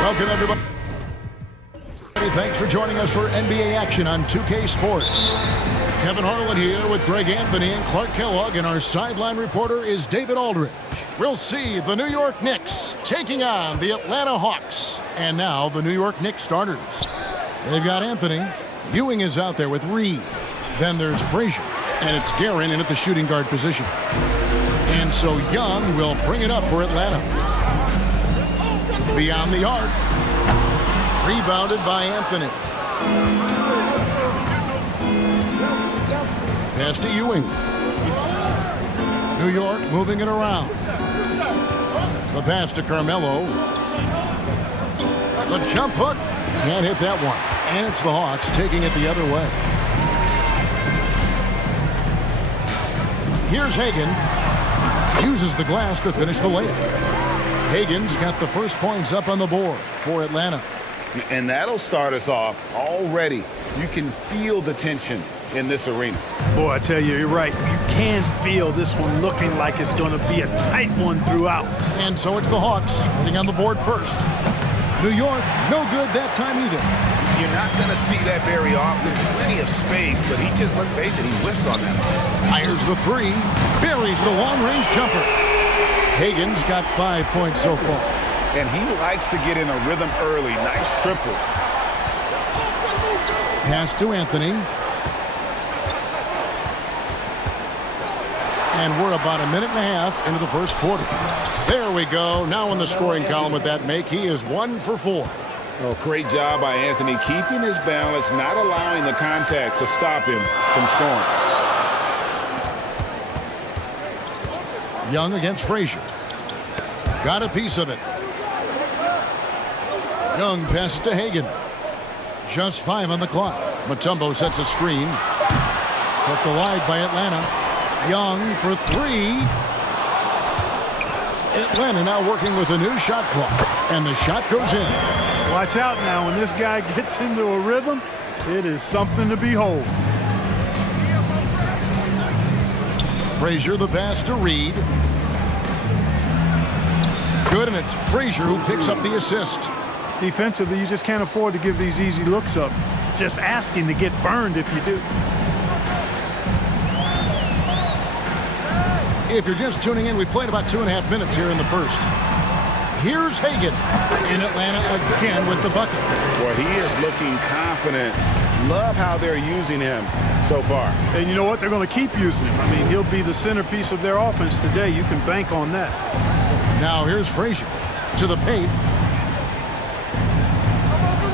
Welcome, everybody. Thanks for joining us for NBA action on 2K Sports. Kevin Harlan here with Greg Anthony and Clark Kellogg, and our sideline reporter is David Aldridge. We'll see the New York Knicks taking on the Atlanta Hawks. And now the New York Knicks starters. They've got Anthony. Ewing is out there with Reed. Then there's Frazier. And it's Guerin in at the shooting guard position. And so Young will bring it up for Atlanta. Beyond the arc. Rebounded by Anthony. Pass to Ewing. New York moving it around. The pass to Carmelo. The jump hook. Can't hit that one. And it's the Hawks taking it the other way. Here's Hagan. Uses the glass to finish the layup. Hagan's got the first points up on the board for Atlanta. And that'll start us off already. You can feel the tension in this arena. Boy, I tell you, you're right. You can feel this one looking like it's going to be a tight one throughout. And so it's the Hawks getting on the board first. New York, no good that time either. You're not going to see that very often. Plenty of space, but he just, let's face it, he whiffs on that. Fires the three, buries the long-range jumper. Hagan's got 5 points so far. And he likes to get in a rhythm early. Nice triple. Pass to Anthony. And we're about a minute and a half into the first quarter. There we go. Now in the scoring column with that make, he is 1 for 4. Oh, great job by Anthony, keeping his balance, not allowing the contact to stop him from scoring. Young against Frazier. Got a piece of it. Young passes to Hagan. Just 5 on the clock. Mutombo sets a screen. Kept alive by Atlanta. Young for 3. Atlanta now working with a new shot clock. And the shot goes in. Watch out now. When this guy gets into a rhythm, it is something to behold. Frazier the pass to Reed. Good, and it's Frazier who picks up the assist. Defensively, you just can't afford to give these easy looks up. Just asking to get burned if you do. If you're just tuning in, we played about 2.5 minutes here in the first. Here's Hagan in Atlanta again with the bucket. Boy, he is looking confident. Love how they're using him so far. And you know what? They're going to keep using him. I mean, he'll be the centerpiece of their offense today. You can bank on that. Now here's Frazier to the paint.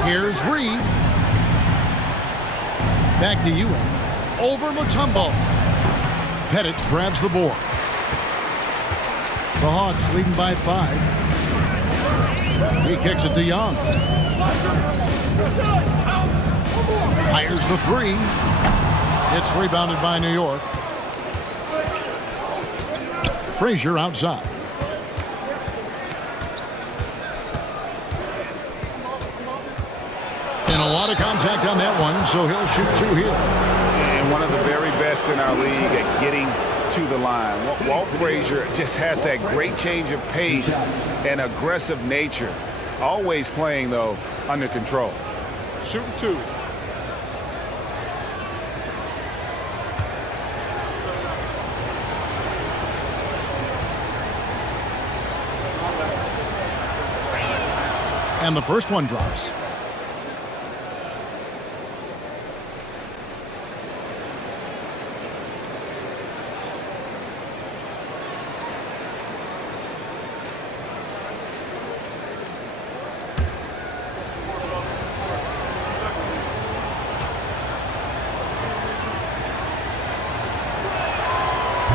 Here's Reed. Back to Ewing. Over Mutombo. Pettit grabs the board. The Hawks leading by 5. He kicks it to Young. Fires the 3. It's rebounded by New York. Frazier outside. And a lot of contact on that one, so he'll shoot 2 here. And one of the very best in our league at getting to the line. Walt Frazier just has that great change of pace and aggressive nature. Always playing, though, under control. Shooting 2. And the first one drops.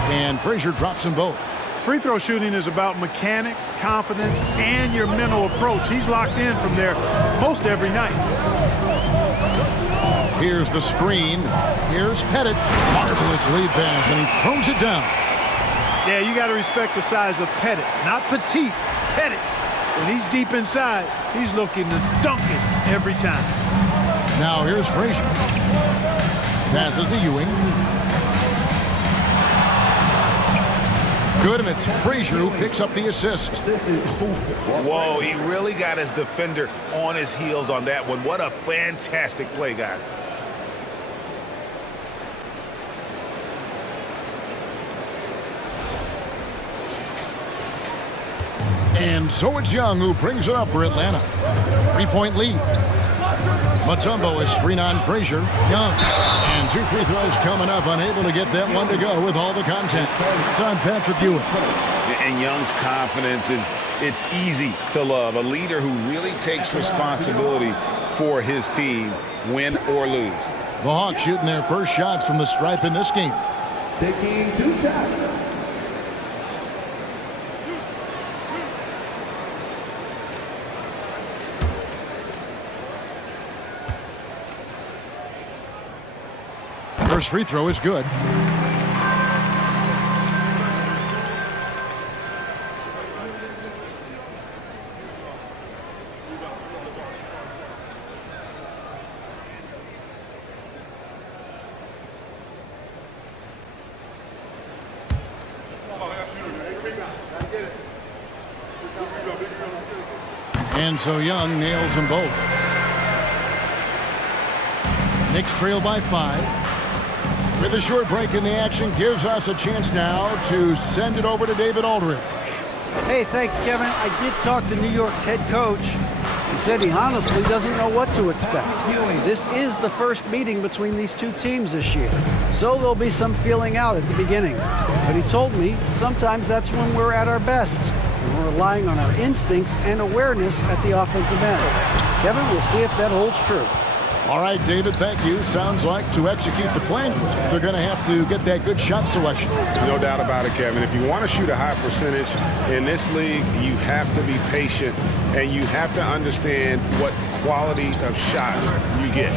And Frazier drops them both. Free throw shooting is about mechanics, confidence, and your mental approach. He's locked in from there most every night. Here's the screen. Here's Pettit. Marvelous lead pass, and he throws it down. Yeah, you got to respect the size of Pettit. Not petite, Pettit. When he's deep inside, he's looking to dunk it every time. Now here's Frazier. Passes to Ewing. Good, and it's Frazier who picks up the assist. Whoa, he really got his defender on his heels on that one. What a fantastic play, guys. And so it's Young who brings it up for Atlanta. 3-point lead. Mutombo is screen on Frazier. Young. And 2 free throws coming up. Unable to get that one to go with all the content. It's on Patrick Ewing. And Young's confidence it's easy to love. A leader who really takes responsibility for his team, win or lose. The Hawks shooting their first shots from the stripe in this game. Taking 2 shots. First free throw is good. And so Young nails them both. Knicks trail by 5. With a short break in the action, gives us a chance now to send it over to David Aldridge. Hey, thanks, Kevin. I did talk to New York's head coach. He said he honestly doesn't know what to expect. This is the first meeting between these two teams this year, so there'll be some feeling out at the beginning. But he told me sometimes that's when we're at our best. We're relying on our instincts and awareness at the offensive end. Kevin, we'll see if that holds true. All right, David, thank you. Sounds like to execute the plan, they're going to have to get that good shot selection. No doubt about it, Kevin. If you want to shoot a high percentage in this league, you have to be patient, and you have to understand what quality of shots you get.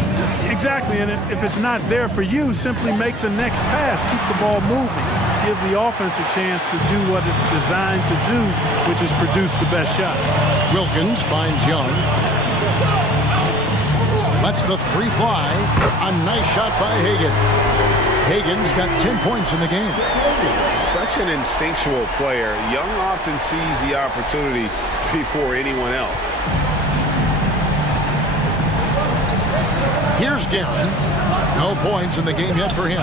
Exactly, and if it's not there for you, simply make the next pass. Keep the ball moving. Give the offense a chance to do what it's designed to do, which is produce the best shot. Wilkins finds Young. Lets the 3 fly. A nice shot by Hagan. Hagan's got 10 points in the game. Such an instinctual player. Young often sees the opportunity before anyone else. Here's Guerin. No points in the game yet for him.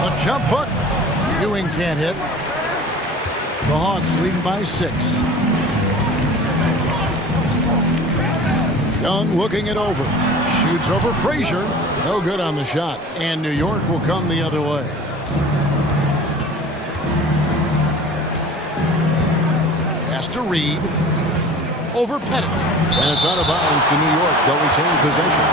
A jump hook. Ewing can't hit. The Hawks leading by 6. Young looking it over. Shoots over Frazier. No good on the shot. And New York will come the other way. Pass to Reed. Over Pettit. And it's out of bounds to New York. They'll retain possession.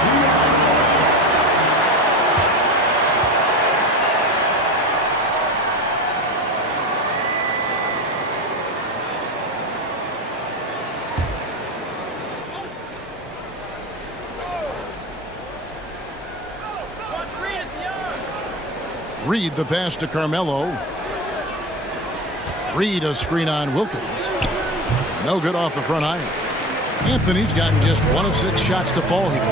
Reed the pass to Carmelo. Reed a screen on Wilkins. No good off the front iron. Anthony's gotten just 1 of 6 shots to fall here.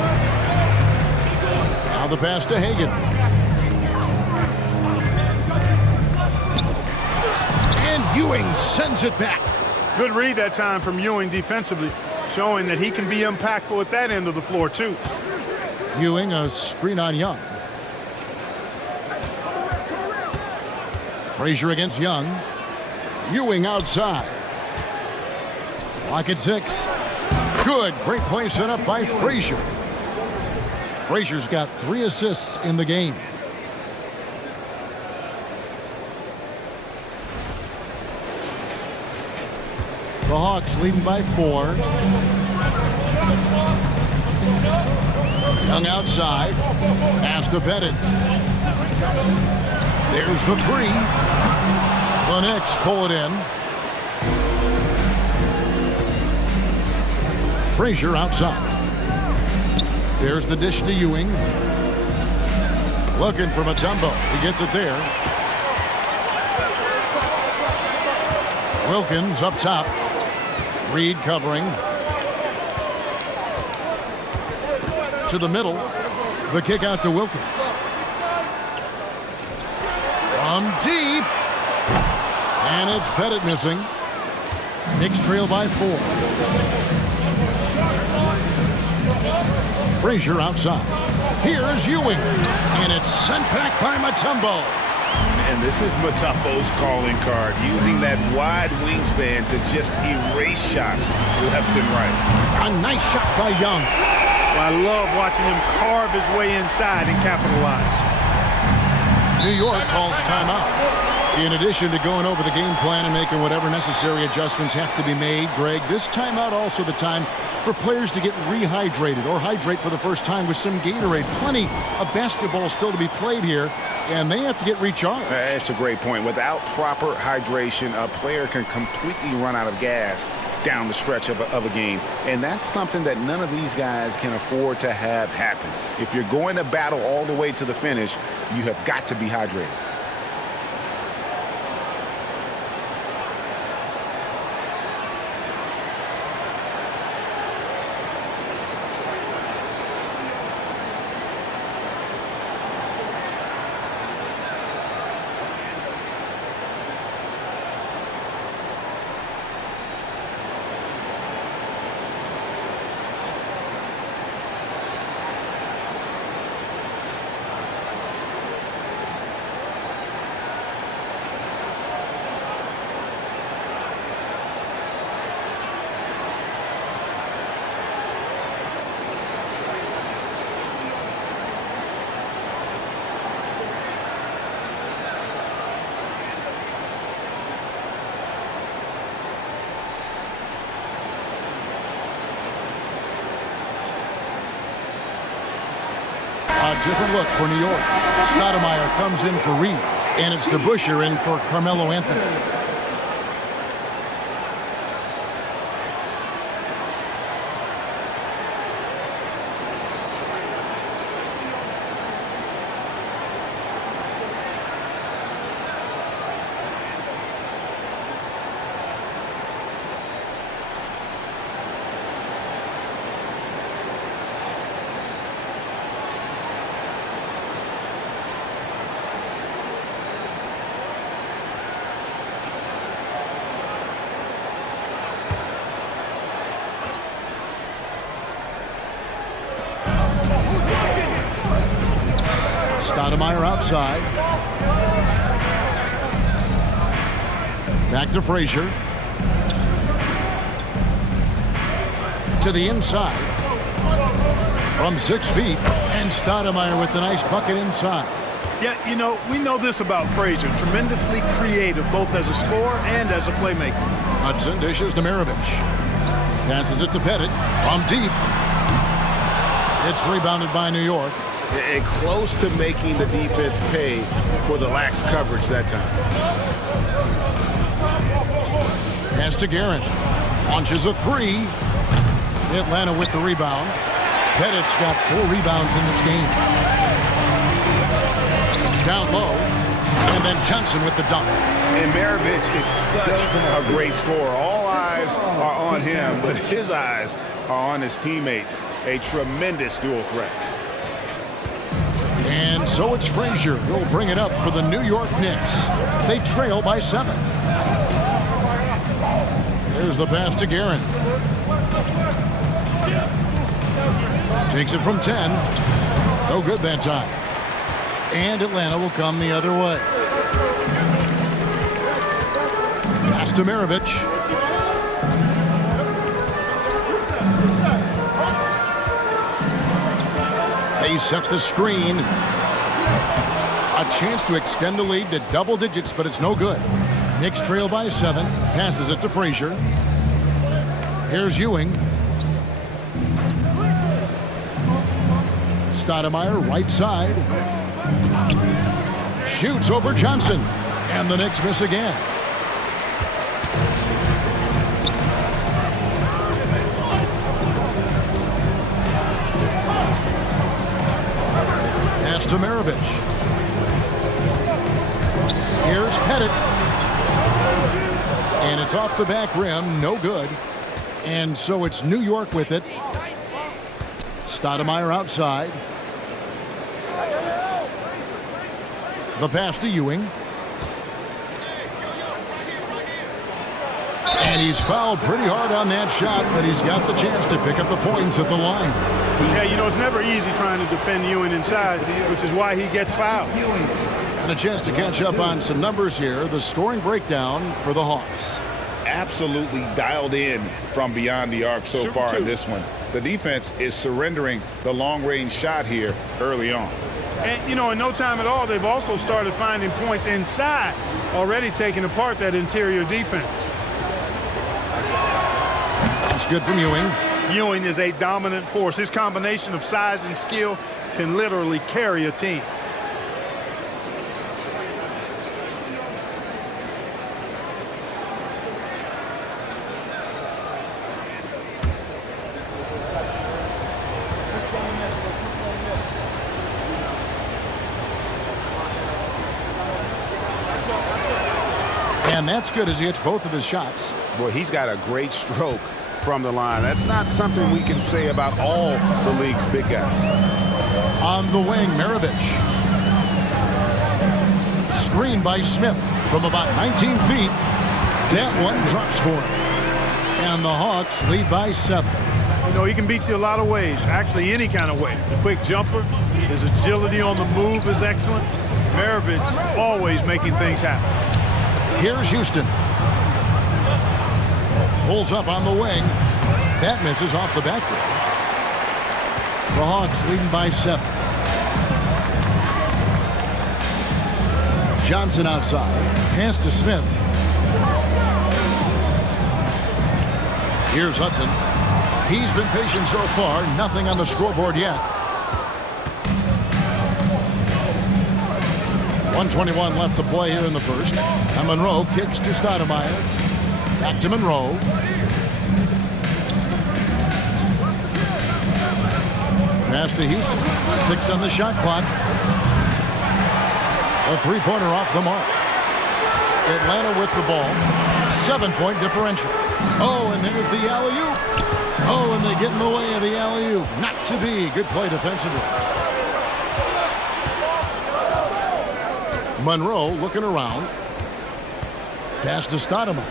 Now the pass to Hagan. And Ewing sends it back. Good read that time from Ewing defensively, showing that he can be impactful at that end of the floor, too. Ewing a screen on Young. Frazier against Young. Ewing outside. Lock at 6. Good. Great play set up by Frazier. Frazier's got 3 assists in the game. The Hawks leading by 4. Young outside. Pass to Pettit. There's the 3. The Knicks pull it in. Frazier outside. There's the dish to Ewing. Looking for Mutombo. He gets it there. Wilkins up top. Reed covering. To the middle. The kick out to Wilkins. From deep. And it's Pettit missing. Knicks trail by 4. Frazier outside. Here's Ewing. And it's sent back by Mutombo. And this is Mutombo's calling card, using that wide wingspan to just erase shots left and right. A nice shot by Young. Well, I love watching him carve his way inside and capitalize. New York calls timeout. In addition to going over the game plan and making whatever necessary adjustments have to be made, Greg, this timeout also the time for players to get rehydrated or hydrate for the first time with some Gatorade. Plenty of basketball still to be played here, and they have to get recharged. That's a great point. Without proper hydration, a player can completely run out of gas down the stretch of a game. And that's something that none of these guys can afford to have happen. If you're going to battle all the way to the finish, you have got to be hydrated. A different look for New York. Stoudemire comes in for Reed, and it's DeBusschere in for Carmelo Anthony. Stoudemire outside. Back to Frazier. To the inside. From 6 feet. And Stoudemire with the nice bucket inside. Yeah, you know, we know this about Frazier. Tremendously creative, both as a scorer and as a playmaker. Hudson dishes to Maravich. Passes it to Pettit. From deep. It's rebounded by New York. And close to making the defense pay for the lax coverage that time. Pass to Guerin. Launches a 3. Atlanta with the rebound. Pettit's got 4 rebounds in this game. Down low. And then Johnson with the dunk. And Maravich is such a great scorer. All eyes are on him, but his eyes are on his teammates. A tremendous dual threat. And so it's Frazier who'll bring it up for the New York Knicks. They trail by 7. There's the pass to Guerin. Takes it from 10. No good that time. And Atlanta will come the other way. Pass to Maravich. They set the screen. A chance to extend the lead to double digits, but it's no good. Knicks trail by 7. Passes it to Frazier. Here's Ewing. Stoudemire right side. Shoots over Johnson. And the Knicks miss again. Pass to Maravich. Here's Pettit. And it's off the back rim. No good. And so it's New York with it. Stoudemire outside. The pass to Ewing. And he's fouled pretty hard on that shot, but he's got the chance to pick up the points at the line. Yeah, you know, it's never easy trying to defend Ewing inside, which is why he gets fouled. And a chance to catch up on some numbers here. The scoring breakdown for the Hawks. Absolutely dialed in from beyond the arc so far in this one. The defense is surrendering the long-range shot here early on. And, you know, in no time at all, they've also started finding points inside, already taking apart that interior defense. That's good from Ewing. Ewing is a dominant force. His combination of size and skill can literally carry a team. And that's good as he hits both of his shots. Boy, he's got a great stroke from the line. That's not something we can say about all the league's big guys. On the wing, Maravich. Screen by Smith from about 19 feet. That one drops for him. And the Hawks lead by 7. You know, he can beat you a lot of ways, actually any kind of way. The quick jumper, his agility on the move is excellent. Maravich always making things happen. Here's Houston. Pulls up on the wing. That misses off the backboard. The Hawks leading by 7. Johnson outside. Pass to Smith. Here's Hudson. He's been patient so far. Nothing on the scoreboard yet. 1:21 left to play here in the first. And Monroe kicks to Stoudemire. Back to Monroe. Pass to Houston. 6 on the shot clock. A three-pointer off the mark. Atlanta with the ball. 7-point differential. Oh, and there's the alley-oop. Oh, and they get in the way of the alley-oop. Not to be. Good play defensively. Monroe looking around. Pass to Stoudemire.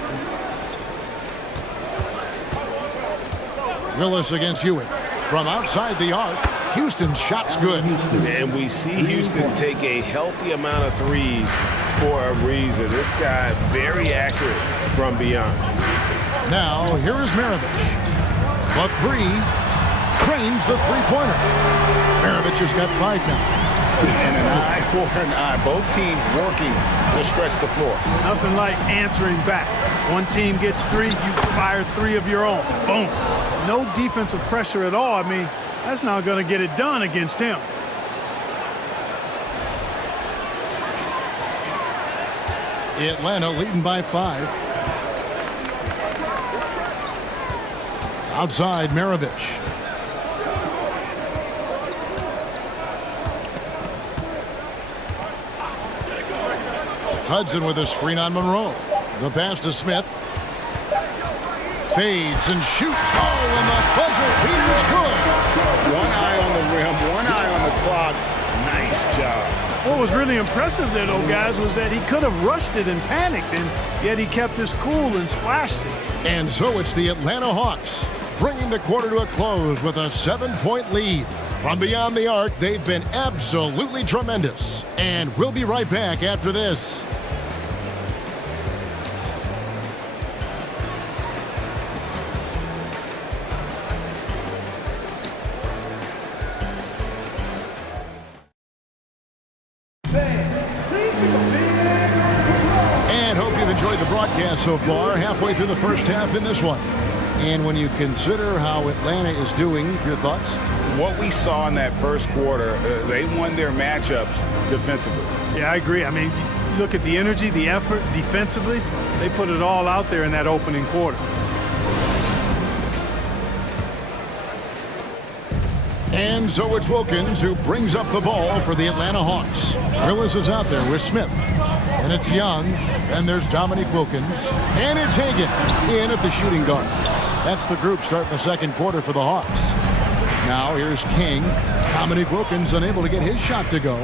Willis against Ewing. From outside the arc, Houston's shot's good. And we see Houston take a healthy amount of threes for a reason. This guy very accurate from beyond. Now, here is Maravich. The 3. Cranes the three-pointer. Maravich has got 5 now. And an eye for an eye. Both teams working to stretch the floor. Nothing like answering back. One team gets 3, you fire 3 of your own. Boom. No defensive pressure at all. I mean, that's not going to get it done against him. Atlanta leading by 5. Outside, Maravich. Hudson with a screen on Monroe. The pass to Smith. Fades and shoots. Oh, and the buzzer beater's good. One eye on the rim, one eye on the clock. Nice job. What was really impressive there, though, guys, was that he could have rushed it and panicked, and yet he kept his cool and splashed it. And so it's the Atlanta Hawks bringing the quarter to a close with a 7-point lead. From beyond the arc, they've been absolutely tremendous. And we'll be right back after this. And hope you've enjoyed the broadcast so far. Halfway through the first half in this one. And when you consider how Atlanta is doing, your thoughts? What we saw in that first quarter, they won their matchups defensively. Yeah, I agree. I mean, you look at the energy, the effort defensively, they put it all out there in that opening quarter. And so it's Wilkins who brings up the ball for the Atlanta Hawks. Willis is out there with Smith. And it's Young. And there's Dominique Wilkins. And it's Hagan in at the shooting guard. That's the group starting the second quarter for the Hawks. Now here's King. Dominique Wilkins unable to get his shot to go.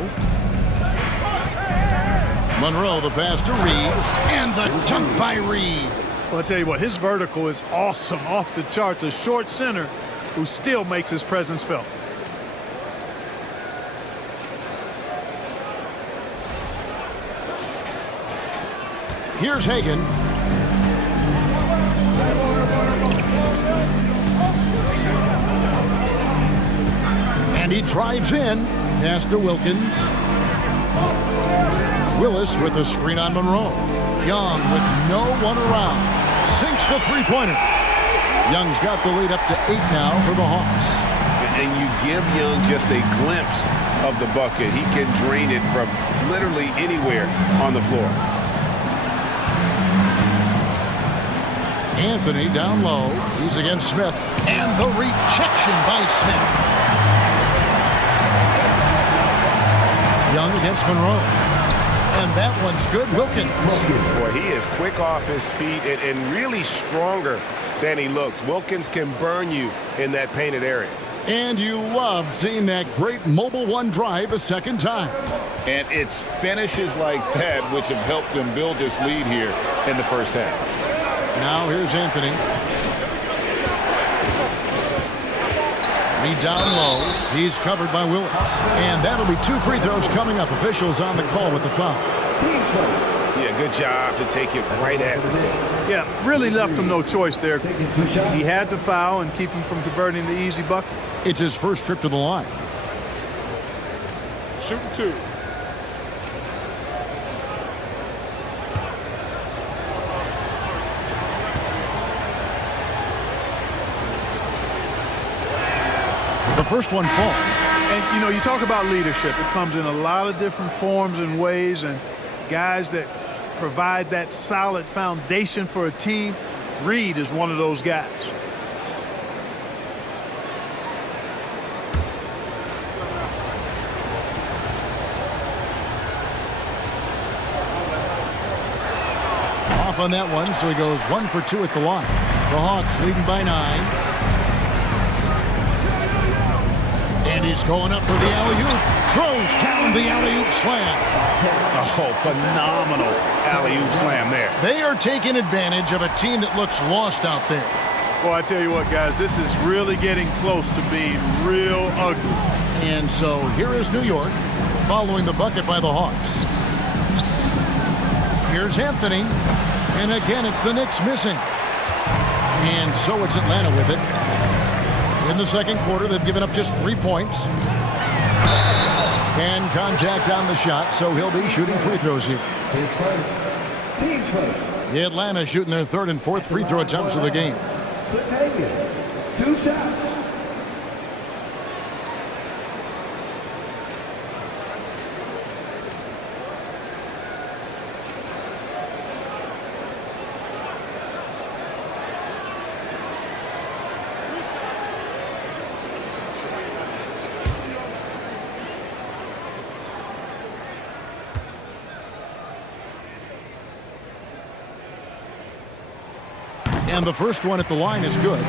Monroe the pass to Reed. And the dunk by Reed. Well, I'll tell you what, his vertical is awesome, off the charts. A short center who still makes his presence felt. Here's Hagan. And he drives in. Pass to Wilkins. Willis with a screen on Monroe. Young with no one around. Sinks the three-pointer. Young's got the lead up to 8 now for the Hawks. And you give Young just a glimpse of the bucket. He can drain it from literally anywhere on the floor. Anthony down low. He's against Smith. And the rejection by Smith. Young against Monroe. And that one's good. Wilkins. Boy, he is quick off his feet and really stronger than he looks. Wilkins can burn you in that painted area. And you love seeing that great mobile one drive a second time. And it's finishes like that which have helped them build this lead here in the first half. Now here's Anthony. Reed down low. He's covered by Willis. And that'll be 2 free throws coming up. Officials on the call with the foul. Yeah, good job to take it right at the door. Yeah, really left him no choice there. He had to foul and keep him from converting the easy bucket. It's his first trip to the line. Shooting 2. The first one falls. And, you know, you talk about leadership. It comes in a lot of different forms and ways, and guys that provide that solid foundation for a team. Reed is one of those guys. Off on that one, so he goes 1 for 2 at the line. The Hawks leading by 9. And he's going up for the alley-oop. Throws down the alley-oop slam. Oh, phenomenal alley-oop slam there. They are taking advantage of a team that looks lost out there. Boy, I tell you what, guys, this is really getting close to being real ugly. And so here is New York following the bucket by the Hawks. Here's Anthony. And again, it's the Knicks missing. And so it's Atlanta with it. In the second quarter, they've given up just 3 points. And contact on the shot, so he'll be shooting free throws here. His first. Team first. Atlanta shooting their 3rd and 4th free throw attempts of the game. Hagan. 2 shots. And the first one at the line is good.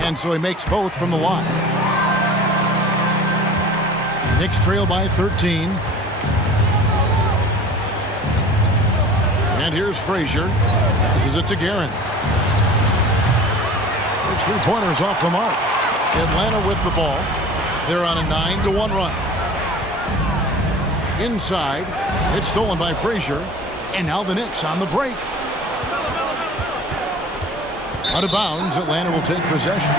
And so he makes both from the line. Knicks trail by 13. And here's Frazier. This is it to Guerin. His 3-pointers off the mark. Atlanta with the ball. They're on a 9-1 run. Inside. It's stolen by Frazier. And now the Knicks on the break. Out of bounds, Atlanta will take possession.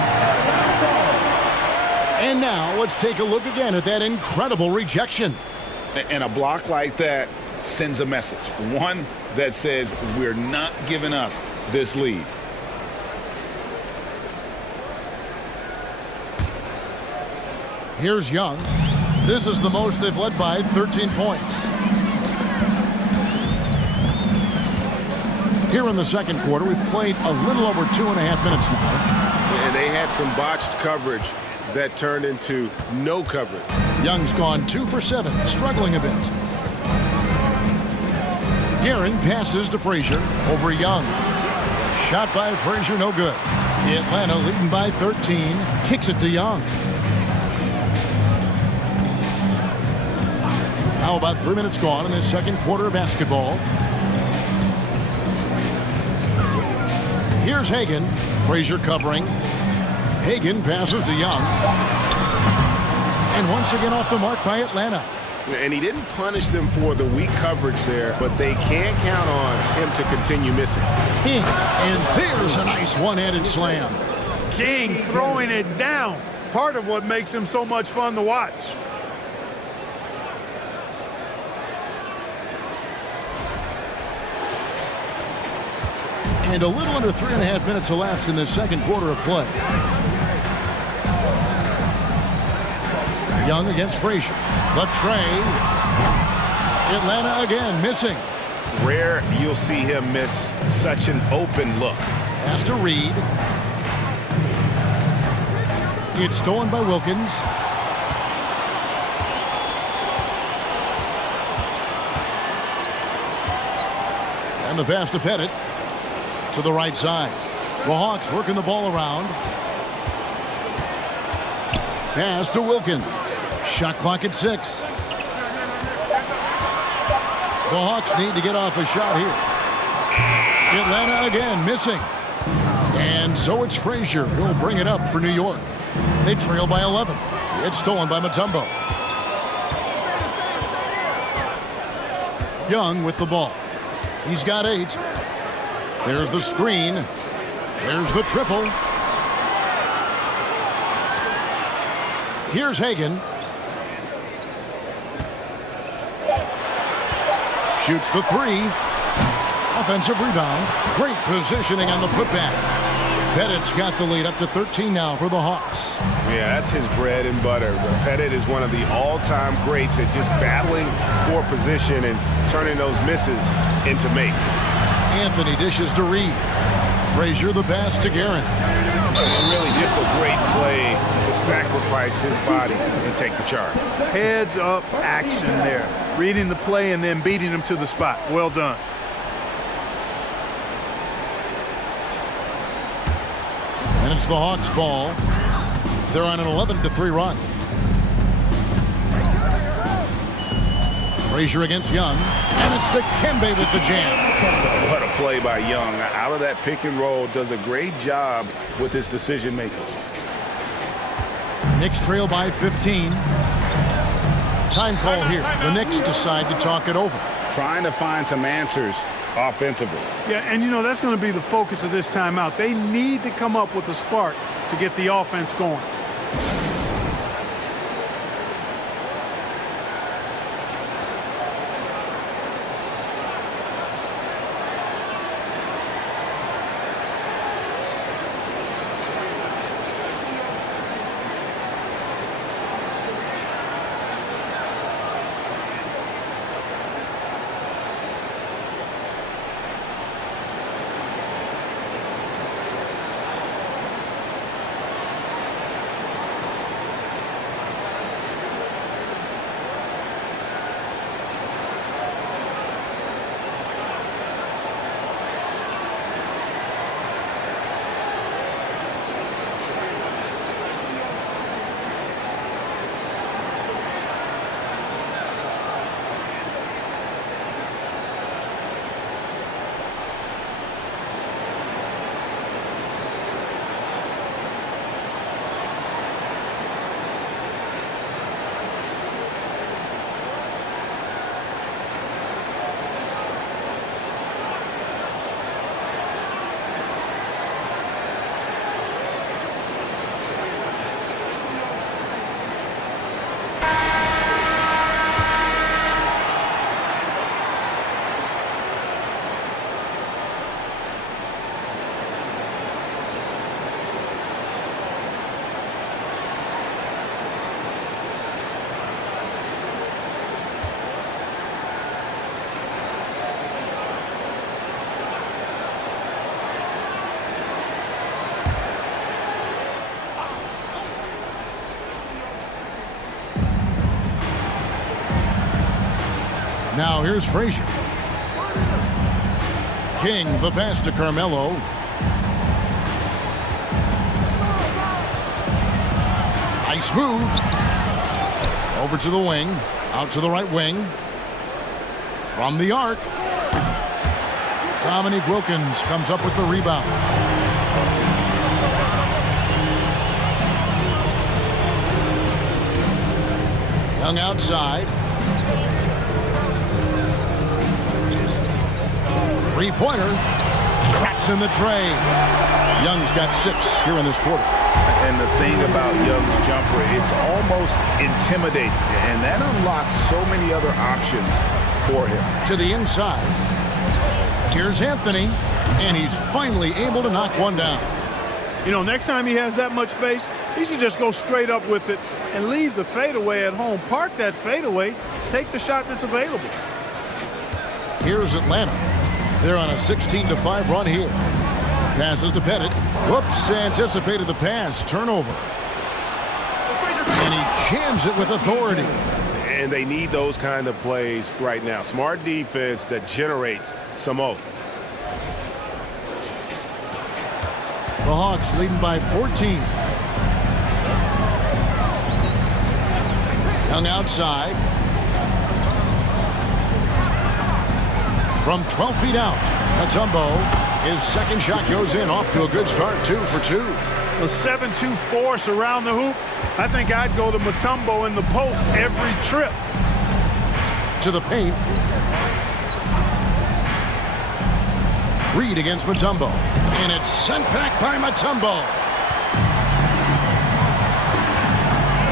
And now let's take a look again at that incredible rejection. And a block like that sends a message. One that says we're not giving up this lead. Here's Young. This is the most they've led by, 13 points. Here in the second quarter, we've played a little over 2.5 minutes now. And they had some botched coverage that turned into no coverage. Young's gone 2 for 7, struggling a bit. Guerin passes to Frazier over Young. Shot by Frazier, no good. Atlanta leading by 13, kicks it to Young. Now about 3 minutes gone in the second quarter of basketball. Here's Hagan. Frazier covering. Hagan passes to Young. And once again off the mark by Atlanta. And he didn't punish them for the weak coverage there, but they can't count on him to continue missing. King, and there's a nice one-handed slam. King throwing it down. Part of what makes him so much fun to watch. And a little under 3.5 minutes elapsed in the second quarter of play. Young against Frazier. The tray. Atlanta again missing. Rare you'll see him miss such an open look. Has to Reed. It's stolen by Wilkins. And the pass to Pettit. To the right side. The Hawks working the ball around. Pass to Wilkins. Shot clock at 6. The Hawks need to get off a shot here. Atlanta again missing. And so it's Frazier. He'll bring it up for New York. They trail by 11. It's stolen by Mutombo. Young with the ball. He's got 8. There's the screen. There's the triple. Here's Hagan. Shoots the 3. Offensive rebound. Great positioning on the putback. Pettit's got the lead up to 13 now for the Hawks. Yeah, that's his bread and butter. Pettit is one of the all-time greats at just battling for position and turning those misses into makes. Anthony dishes to Reed. Frazier the pass to Guerin. And really just a great play to sacrifice his body and take the charge. Heads up action there. Reading the play and then beating him to the spot. Well done. And it's the Hawks' ball. They're on an 11-3 run. Frazier against Young. And it's Dikembe with the jam. What a play by Young. Out of that pick and roll, does a great job with his decision making. Knicks trail by 15. Time call here. The Knicks decide to talk it over. Trying to find some answers offensively. Yeah, and you know, that's going to be the focus of this timeout. They need to come up with a spark to get the offense going. Now here's Frazier. King, the pass to Carmelo. Nice move. Over to the wing. Out to the right wing. From the arc. Dominique Wilkins comes up with the rebound. Young outside. Three-pointer. Craps in the tray. Young's got 6 here in this quarter. And the thing about Young's jumper, it's almost intimidating. And that unlocks so many other options for him. To the inside. Here's Anthony. And he's finally able to knock one down. You know, next time he has that much space, he should just go straight up with it and leave the fadeaway at home. Park that fadeaway. Take the shot that's available. Here's Atlanta. They're on a 16-5 run here. Passes to Pettit. Whoops, anticipated the pass. Turnover. And he jams it with authority. And they need those kind of plays right now. Smart defense that generates some more. The Hawks leading by 14. Young outside. From 12 feet out, Mutombo. His second shot goes in, off to a good start, 2 for 2. A 7-2 force around the hoop. I think I'd go to Mutombo in the post every trip. To the paint. Reed against Mutombo. And it's sent back by Mutombo.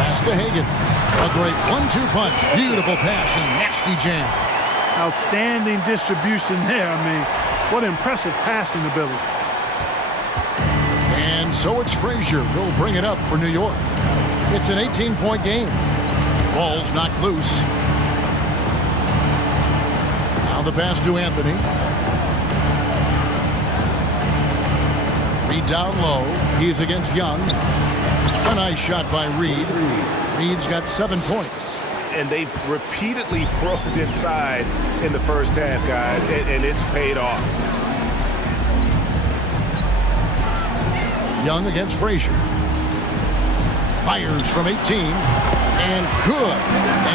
Pass to Hagan. A great 1-2 punch. Beautiful pass and nasty jam. Outstanding distribution there. I mean, what impressive passing ability. And so it's Frazier who'll bring it up for New York. It's an 18-point game. Ball's knocked loose. Now the pass to Anthony. Reed down low. He's against Young. A nice shot by Reed. Reed's got 7 points. And they've repeatedly probed inside in the first half, guys, and it's paid off. Young against Frazier. Fires from 18. And good,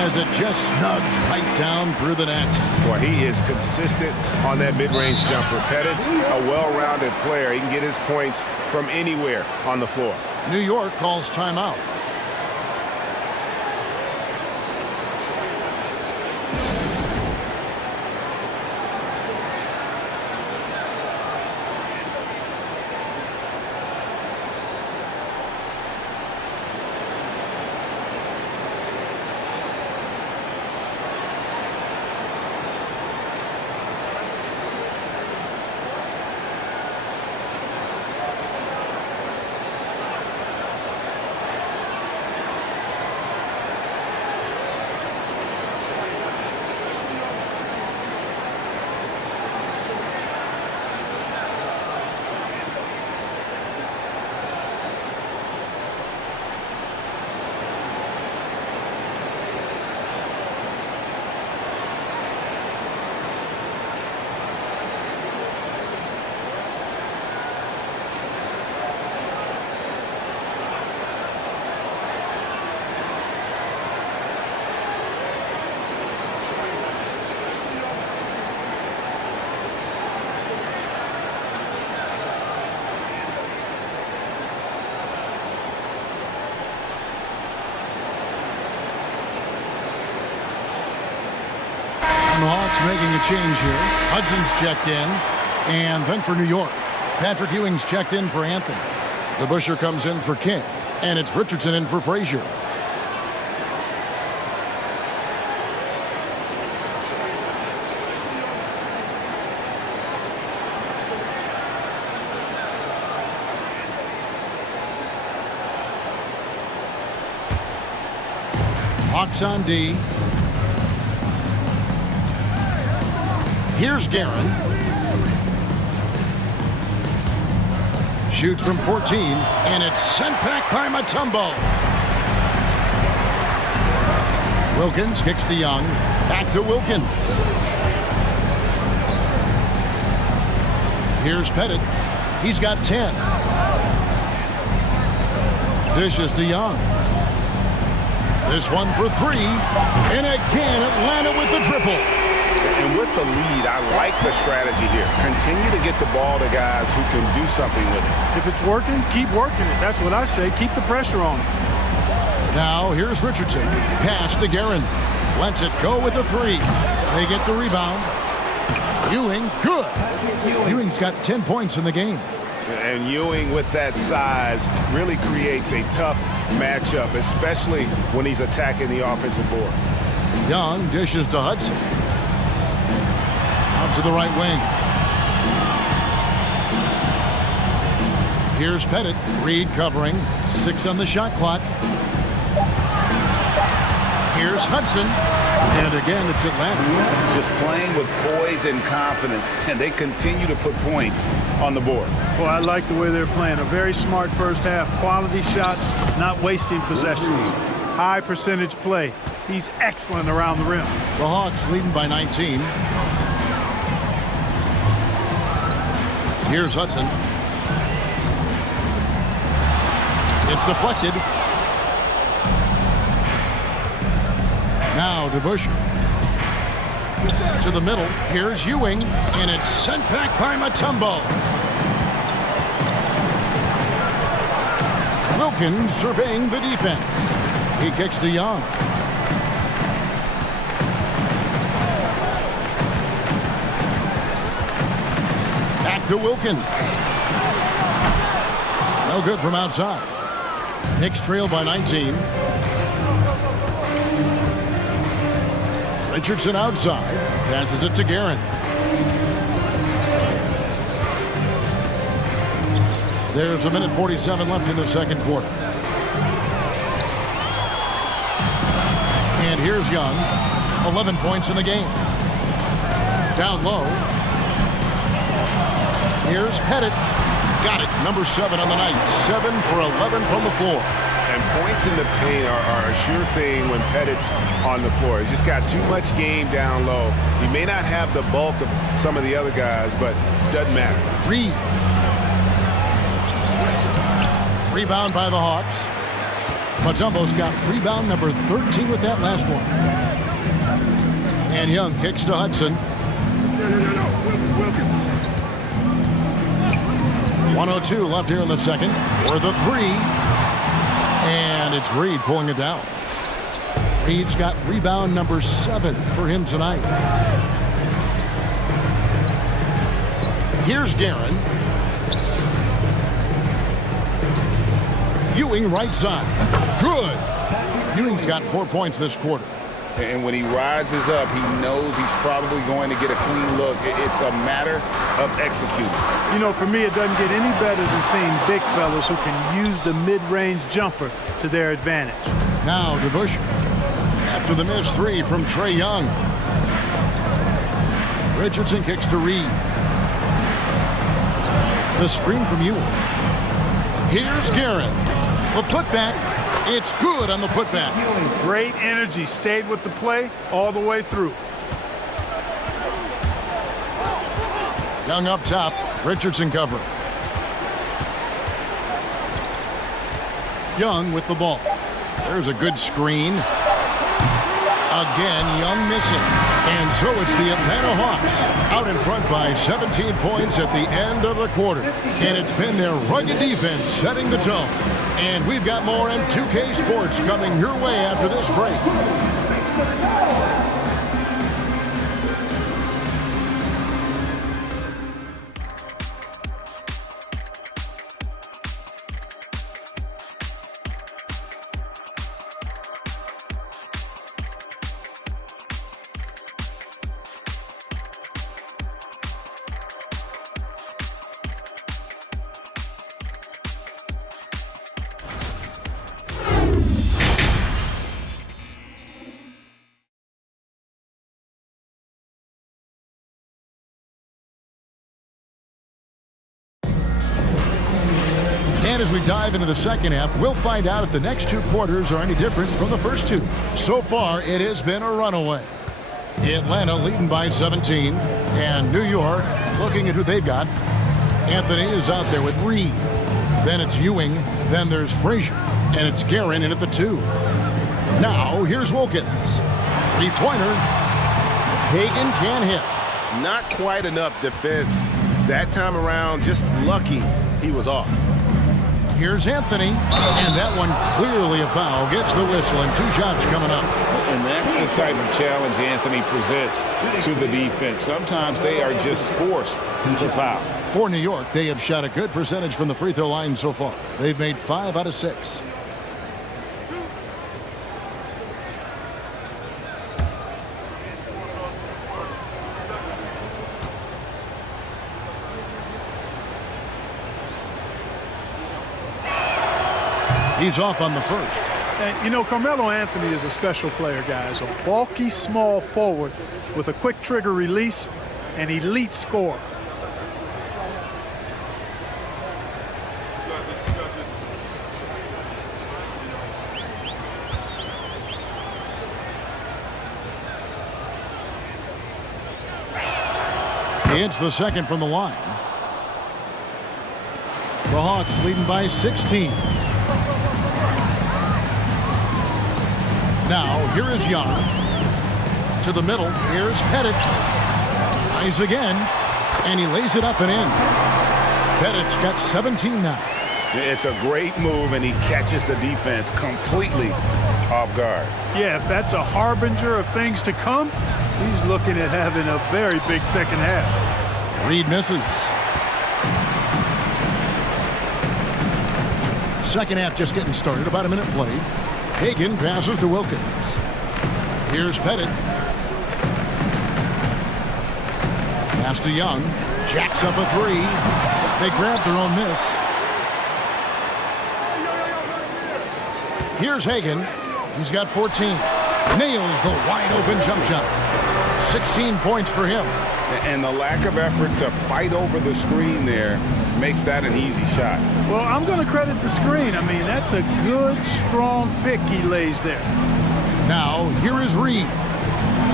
as it just snugs right down through the net. Boy, he is consistent on that mid-range jumper. Pettit's a well-rounded player. He can get his points from anywhere on the floor. New York calls timeout. The Hawks making a change here. Hudson's checked in. And then for New York, Patrick Ewing's checked in for Anthony. DeBusschere comes in for King. And it's Richardson in for Frazier. Hawks on D. Here's Guerin. Shoots from 14, and it's sent back by Mutombo. Wilkins kicks to Young. Back to Wilkins. Here's Pettit. He's got 10. Dishes to Young. This one for 3. And again, Atlanta with the triple. And with the lead, I like the strategy here. Continue to get the ball to guys who can do something with it. If it's working, keep working it. That's what I say. Keep the pressure on him. Now here's Richardson. Pass to Guerin. Lets it go with the 3. They get the rebound. Ewing, good. Ewing's got 10 points in the game. And Ewing with that size really creates a tough matchup, especially when he's attacking the offensive board. Young dishes to Hudson. Out to the right wing. Here's Pettit. Reed covering. 6 on the shot clock. Here's Hudson. And again, it's Atlanta. Just playing with poise and confidence, and they continue to put points on the board. Well, I like the way they're playing. A very smart first half. Quality shots, not wasting possessions. High percentage play. He's excellent around the rim. The Hawks leading by 19. Here's Hudson. It's deflected. Now to Busher. To the middle. Here's Ewing. And it's sent back by Mutombo. Wilkins surveying the defense. He kicks to Young. Back to Wilkins. No good from outside. Knicks trail by 19. Richardson outside. Passes it to Guerin. There's a minute 47 left in the second quarter. And here's Young. 11 points in the game. Down low. Here's Pettit. Got it. Number 7 on the night. 7 for 11 from the floor. And points in the paint are a sure thing when Pettit's on the floor. He's just got too much game down low. He may not have the bulk of some of the other guys, but doesn't matter. Reed. Rebound by the Hawks. Mutombo's got rebound number 13 with that last one. And Young kicks to Hudson. 1:02 left here in the second. For the 3. And it's Reed pulling it down. Reed's got rebound number 7 for him tonight. Here's Guerin. Ewing right side. Good. Ewing's got 4 points this quarter. And when he rises up, he knows he's probably going to get a clean look. It's a matter of executing. You know, for me, it doesn't get any better than seeing big fellas who can use the mid-range jumper to their advantage. Now to Busher. After the missed 3 from Trae Young. Richardson kicks to Reed. The screen from Ewing. Here's Guerin. The putback. It's good on the putback. Great energy. Stayed with the play all the way through. Young up top. Richardson covering. Young with the ball. There's a good screen. Again, Young missing. And so it's the Atlanta Hawks out in front by 17 points at the end of the quarter. And it's been their rugged defense setting the tone. And we've got more on 2K Sports coming your way after this break. And as we dive into the second half, we'll find out if the next two quarters are any different from the first two. So far, it has been a runaway. Atlanta leading by 17. And New York looking at who they've got. Anthony is out there with Reed. Then it's Ewing. Then there's Frazier. And it's Guerin in at the 2. Now, here's Wilkins. Three-pointer. Hagan can't hit. Not quite enough defense that time around. Just lucky he was off. Here's Anthony. And that one clearly a foul. Gets the whistle and 2 shots coming up. And that's the type of challenge Anthony presents to the defense. Sometimes they are just forced to foul. For New York, they have shot a good percentage from the free throw line so far. They've made 5 out of 6. He's off on the first. And, you know, Carmelo Anthony is a special player, guys. A bulky, small forward with a quick trigger release, an elite scorer. He hits the second from the line. The Hawks leading by 16. Now, here is Young. To the middle, here's Pettit. Tries again, and he lays it up and in. Pettit's got 17 now. It's a great move, and he catches the defense completely off guard. Yeah, if that's a harbinger of things to come, he's looking at having a very big second half. Reed misses. Second half just getting started, about a minute played. Hagan passes to Wilkins. Here's Pettit. Pass to Young. Jacks up a 3. They grab their own miss. Here's Hagan. He's got 14. Nails the wide open jump shot. 16 points for him. And the lack of effort to fight over the screen there makes that an easy shot. Well, I'm going to credit the screen. I mean, that's a good, strong pick he lays there. Now, here is Reed.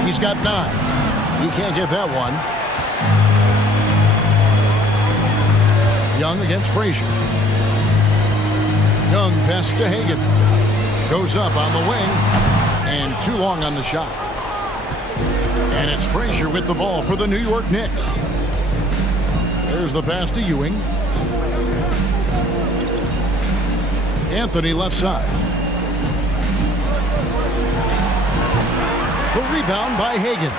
He's got 9. He can't get that one. Young against Frazier. Young pass to Hagan. Goes up on the wing. And too long on the shot. And it's Frazier with the ball for the New York Knicks. There's the pass to Ewing. Anthony left side. The rebound by Hagan.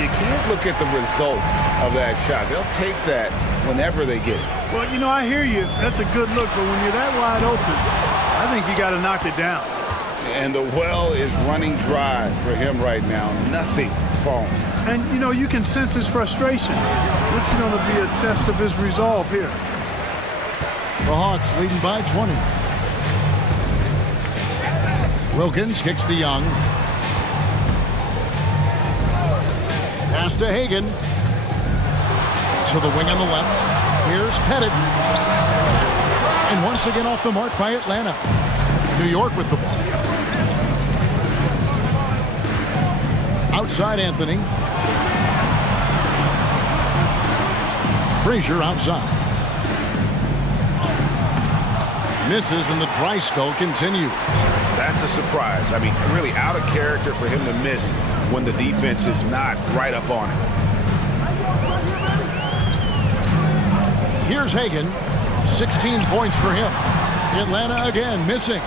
You can't look at the result of that shot. They'll take that whenever they get it. Well, you know, I hear you. That's a good look, but when you're that wide open, I think you got to knock it down. And the well is running dry for him right now. Nothing falling. And, you know, you can sense his frustration. This is going to be a test of his resolve here. The Hawks leading by 20. Wilkins kicks to Young. Pass to Hagan. To the wing on the left. Here's Pettit. And once again off the mark by Atlanta. New York with the ball. Outside Anthony. Frazier outside. Misses and the dry spell continues. That's a surprise. I mean, really out of character for him to miss when the defense is not right up on it. Here's Hagan. 16 points for him. Atlanta again missing.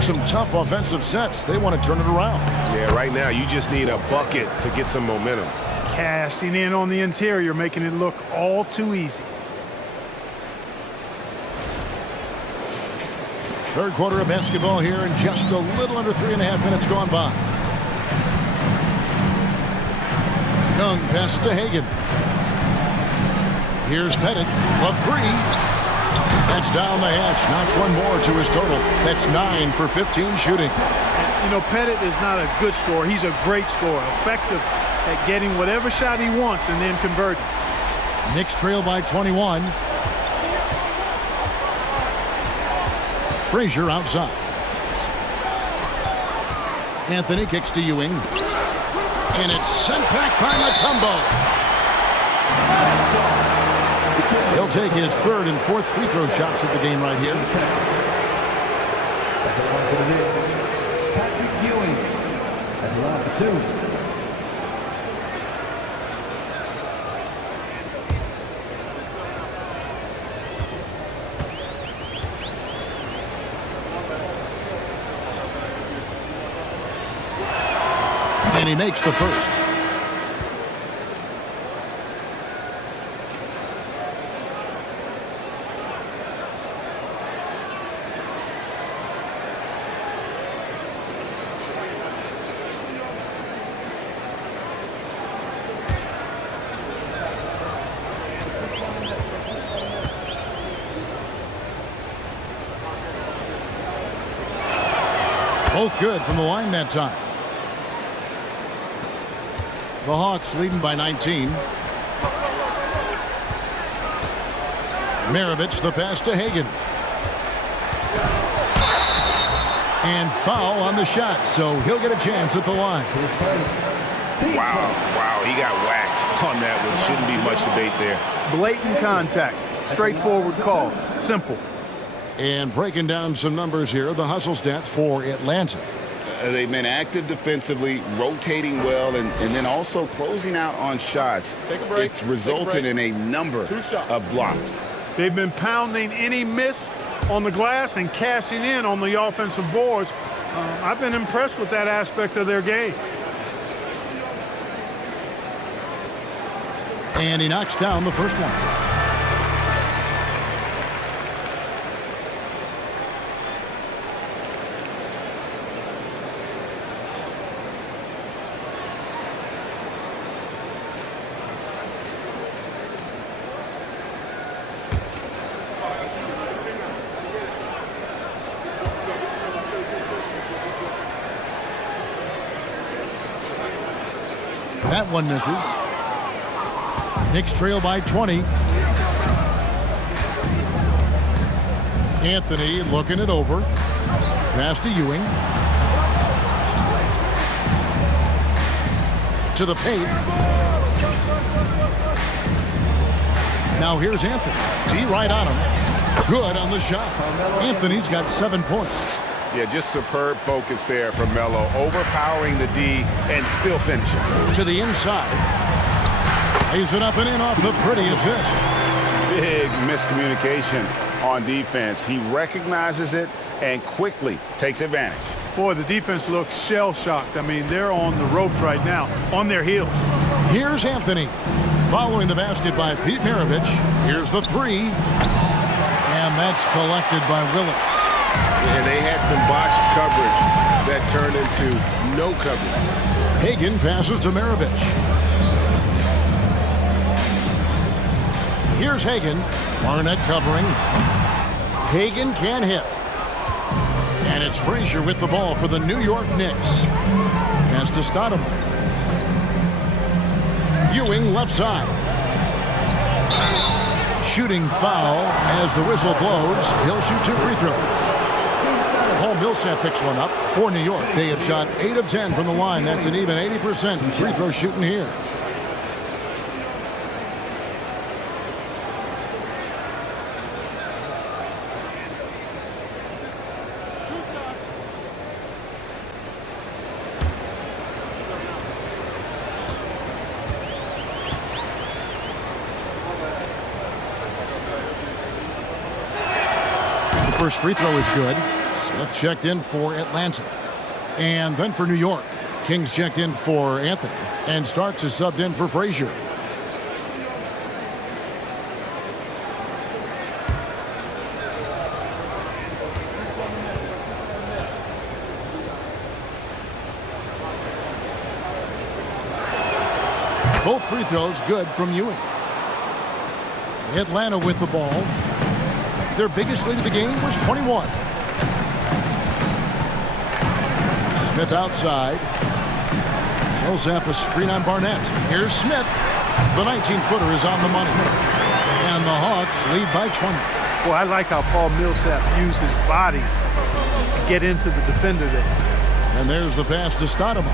Some tough offensive sets. They want to turn it around. Yeah, right now you just need a bucket to get some momentum. Cashing in on the interior, making it look all too easy. Third quarter of basketball here, and just a little under 3.5 minutes gone by. Young pass to Hagan. Here's Pettit. A 3. That's down the hatch. Knocks one more to his total. That's 9 for 15 shooting. You know, Pettit is not a good scorer. He's a great scorer. Effective at getting whatever shot he wants and then converting. Knicks trail by 21. Frazier outside. Anthony kicks to Ewing. And it's sent back by Mutombo. He'll take his third and fourth free throw shots at the game right here. At the line for the Knicks, Patrick Ewing. At the line for 2. And he makes the first. Both good from the line that time. The Hawks leading by 19. Maravich, the pass to Hagan. And foul on the shot, so he'll get a chance at the line. Wow, he got whacked on that one. Shouldn't be much debate there. Blatant contact. Straightforward call. Simple. And breaking down some numbers here, the hustle stats for Atlanta. They've been active defensively, rotating well, and then also closing out on shots. Take a break. It's resulted in a number of blocks. They've been pounding any miss on the glass and cashing in on the offensive boards. I've been impressed with that aspect of their game. And he knocks down the first one. That one misses. Knicks trail by 20. Anthony looking it over. Pass to Ewing. To the paint. Now here's Anthony. D right on him. Good on the shot. Anthony's got 7 points. Yeah, just superb focus there from Melo, overpowering the D and still finishing. To the inside. Lays it up and in off the pretty assist. Big miscommunication on defense. He recognizes it and quickly takes advantage. Boy, the defense looks shell-shocked. I mean, they're on the ropes right now, on their heels. Here's Anthony. Following the basket by Pete Maravich. Here's the three. And that's collected by Willis. And they had some botched coverage that turned into no coverage. Hagan passes to Maravich. Here's Hagan. Barnett covering. Hagan can't hit. And it's Frazier with the ball for the New York Knicks. Pass to Stoudemire. Ewing left side. Shooting foul as the whistle blows. He'll shoot 2 free throws. Paul Millsap picks one up for New York. They have shot 8 of 10 from the line. That's an even 80% free throw shooting here. The first free throw is good. Smith checked in for Atlanta. And then for New York, Kings checked in for Anthony. And Starks is subbed in for Frazier. Both free throws good from Ewing. Atlanta with the ball. Their biggest lead of the game was 21. Smith outside. Millsap a screen on Barnett. Here's Smith. The 19-footer is on the money. And the Hawks lead by 20. Well, I like how Paul Millsap used his body to get into the defender there. And there's the pass to Stoudemire.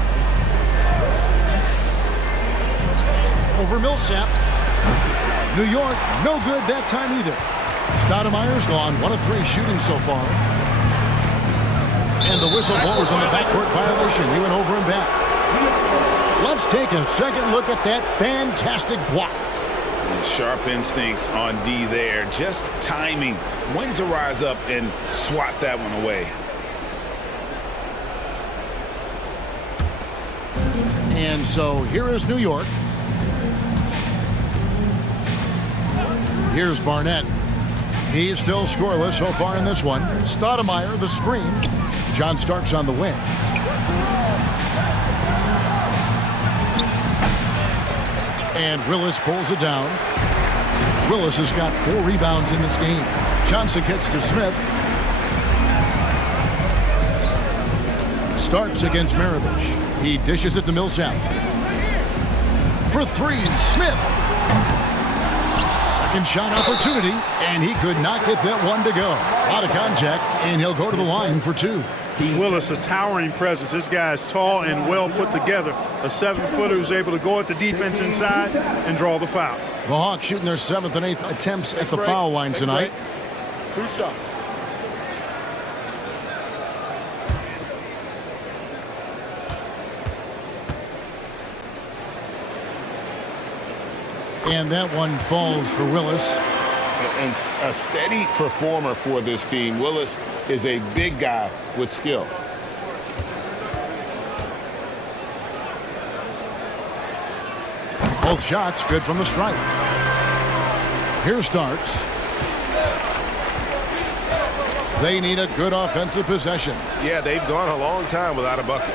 Over Millsap. New York, no good that time either. Stoudemire's gone 1 of 3 shooting so far. And the whistle blows on the backcourt violation. He went over and back. Let's take a second look at that fantastic block. Sharp instincts on D there. Just timing when to rise up and swat that one away. And so here is New York. Here's Barnett. He's still scoreless so far in this one. Stoudemire, the screen. John Starks on the wing. And Willis pulls it down. Willis has got 4 rebounds in this game. Johnson kicks to Smith. Starks against Maravich. He dishes it to Millsap. For 3, Smith. Second shot opportunity, and he could not get that one to go. Out of contact, and he'll go to the line for 2. Willis, a towering presence. This guy is tall and well put together. A 7-footer who's able to go at the defense inside and draw the foul. The Hawks shooting their 7th and 8th attempts at the foul line tonight. 2 shots. And that one falls for Willis. And a steady performer for this team. Willis is a big guy with skill. Both shots good from the stripe. Here's Starks. They need a good offensive possession. Yeah, they've gone a long time without a bucket.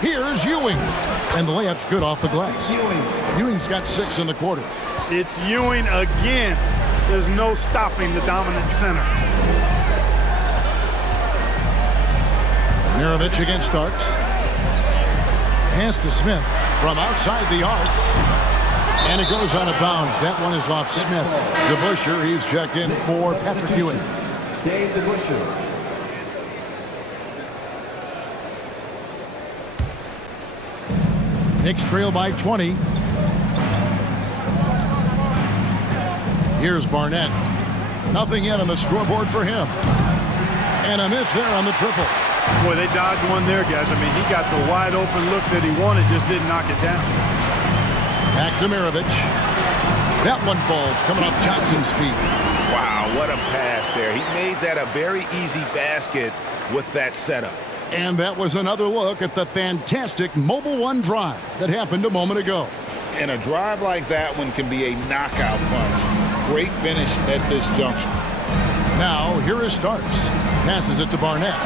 Here's Ewing. And the layup's good off the glass. Ewing's got 6 in the quarter. It's Ewing again. There's no stopping the dominant center. Maravich against Starks. Pass to Smith from outside the arc. And it goes out of bounds. That one is off Smith. DeBusschere, he's checked in for Patrick Ewing. Dave DeBusschere. Knicks trail by 20. Here's Barnett. Nothing yet on the scoreboard for him. And a miss there on the triple. Boy, they dodged one there, guys. I mean, he got the wide open look that he wanted, just didn't knock it down. Back to Maravich. That one falls, coming off Johnson's feet. Wow, what a pass there. He made that a very easy basket with that setup. And that was another look at the fantastic Mobile One drive that happened a moment ago. And a drive like that one can be a knockout punch. Great finish at this junction. Now, here is Starks. Passes it to Barnett.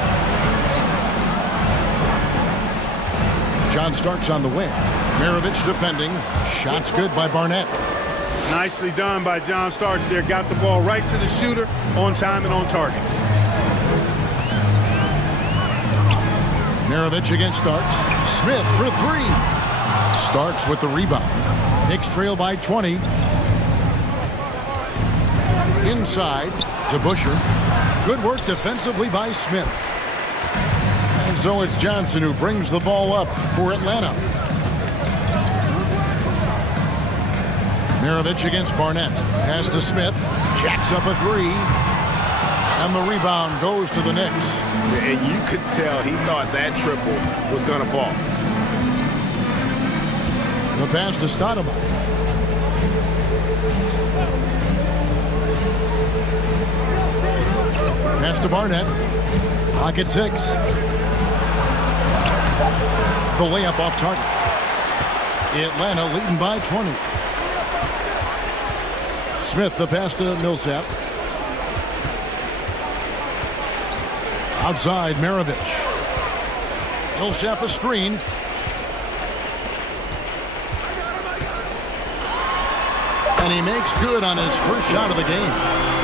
John Starks on the wing. Maravich defending. Shots good by Barnett. Nicely done by John Starks there. Got the ball right to the shooter on time and on target. Maravich against Starks. Smith for 3. Starks with the rebound. Knicks trail by 20. Inside to DeBusschere. Good work defensively by Smith. And so it's Johnson who brings the ball up for Atlanta. Maravich against Barnett. Pass to Smith. Jacks up a 3. And the rebound goes to the Knicks. And you could tell he thought that triple was going to fall. The pass to Stoudemire. Pass to Barnett. Pocket 6. The layup off target. Atlanta leading by 20. Smith, the pass to Millsap. Outside, Maravich. Millsap a screen. And he makes good on his first shot of the game.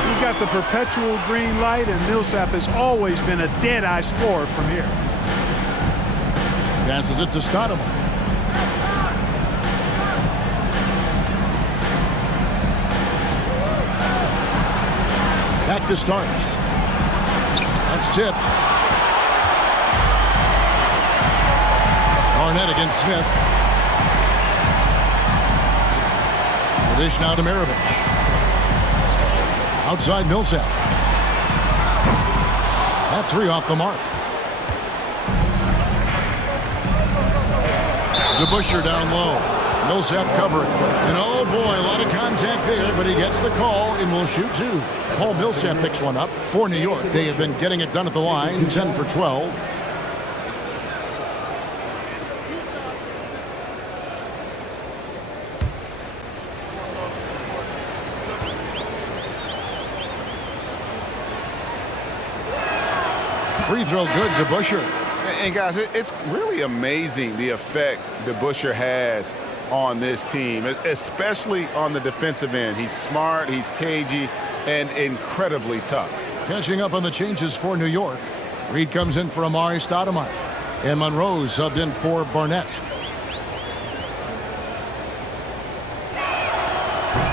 He's got the perpetual green light, and Millsap has always been a dead-eye scorer from here. Passes it to Stoudemire. Back to Starks. That's tipped. Barnett against Smith. The dish now to Amar'e. Outside Millsap. That three off the mark. DeBusschere down low. Millsap covering. And oh boy, a lot of contact there, but he gets the call and will shoot two. Paul Millsap picks one up for New York. They have been getting it done at the line, 10 for 12. Free throw good to DeBusschere. And guys, it's really amazing the effect DeBusschere has on this team, especially on the defensive end. He's smart, he's cagey, and incredibly tough. Catching up on the changes for New York. Reed comes in for Amar'e Stoudemire. And Monroe subbed in for Barnett.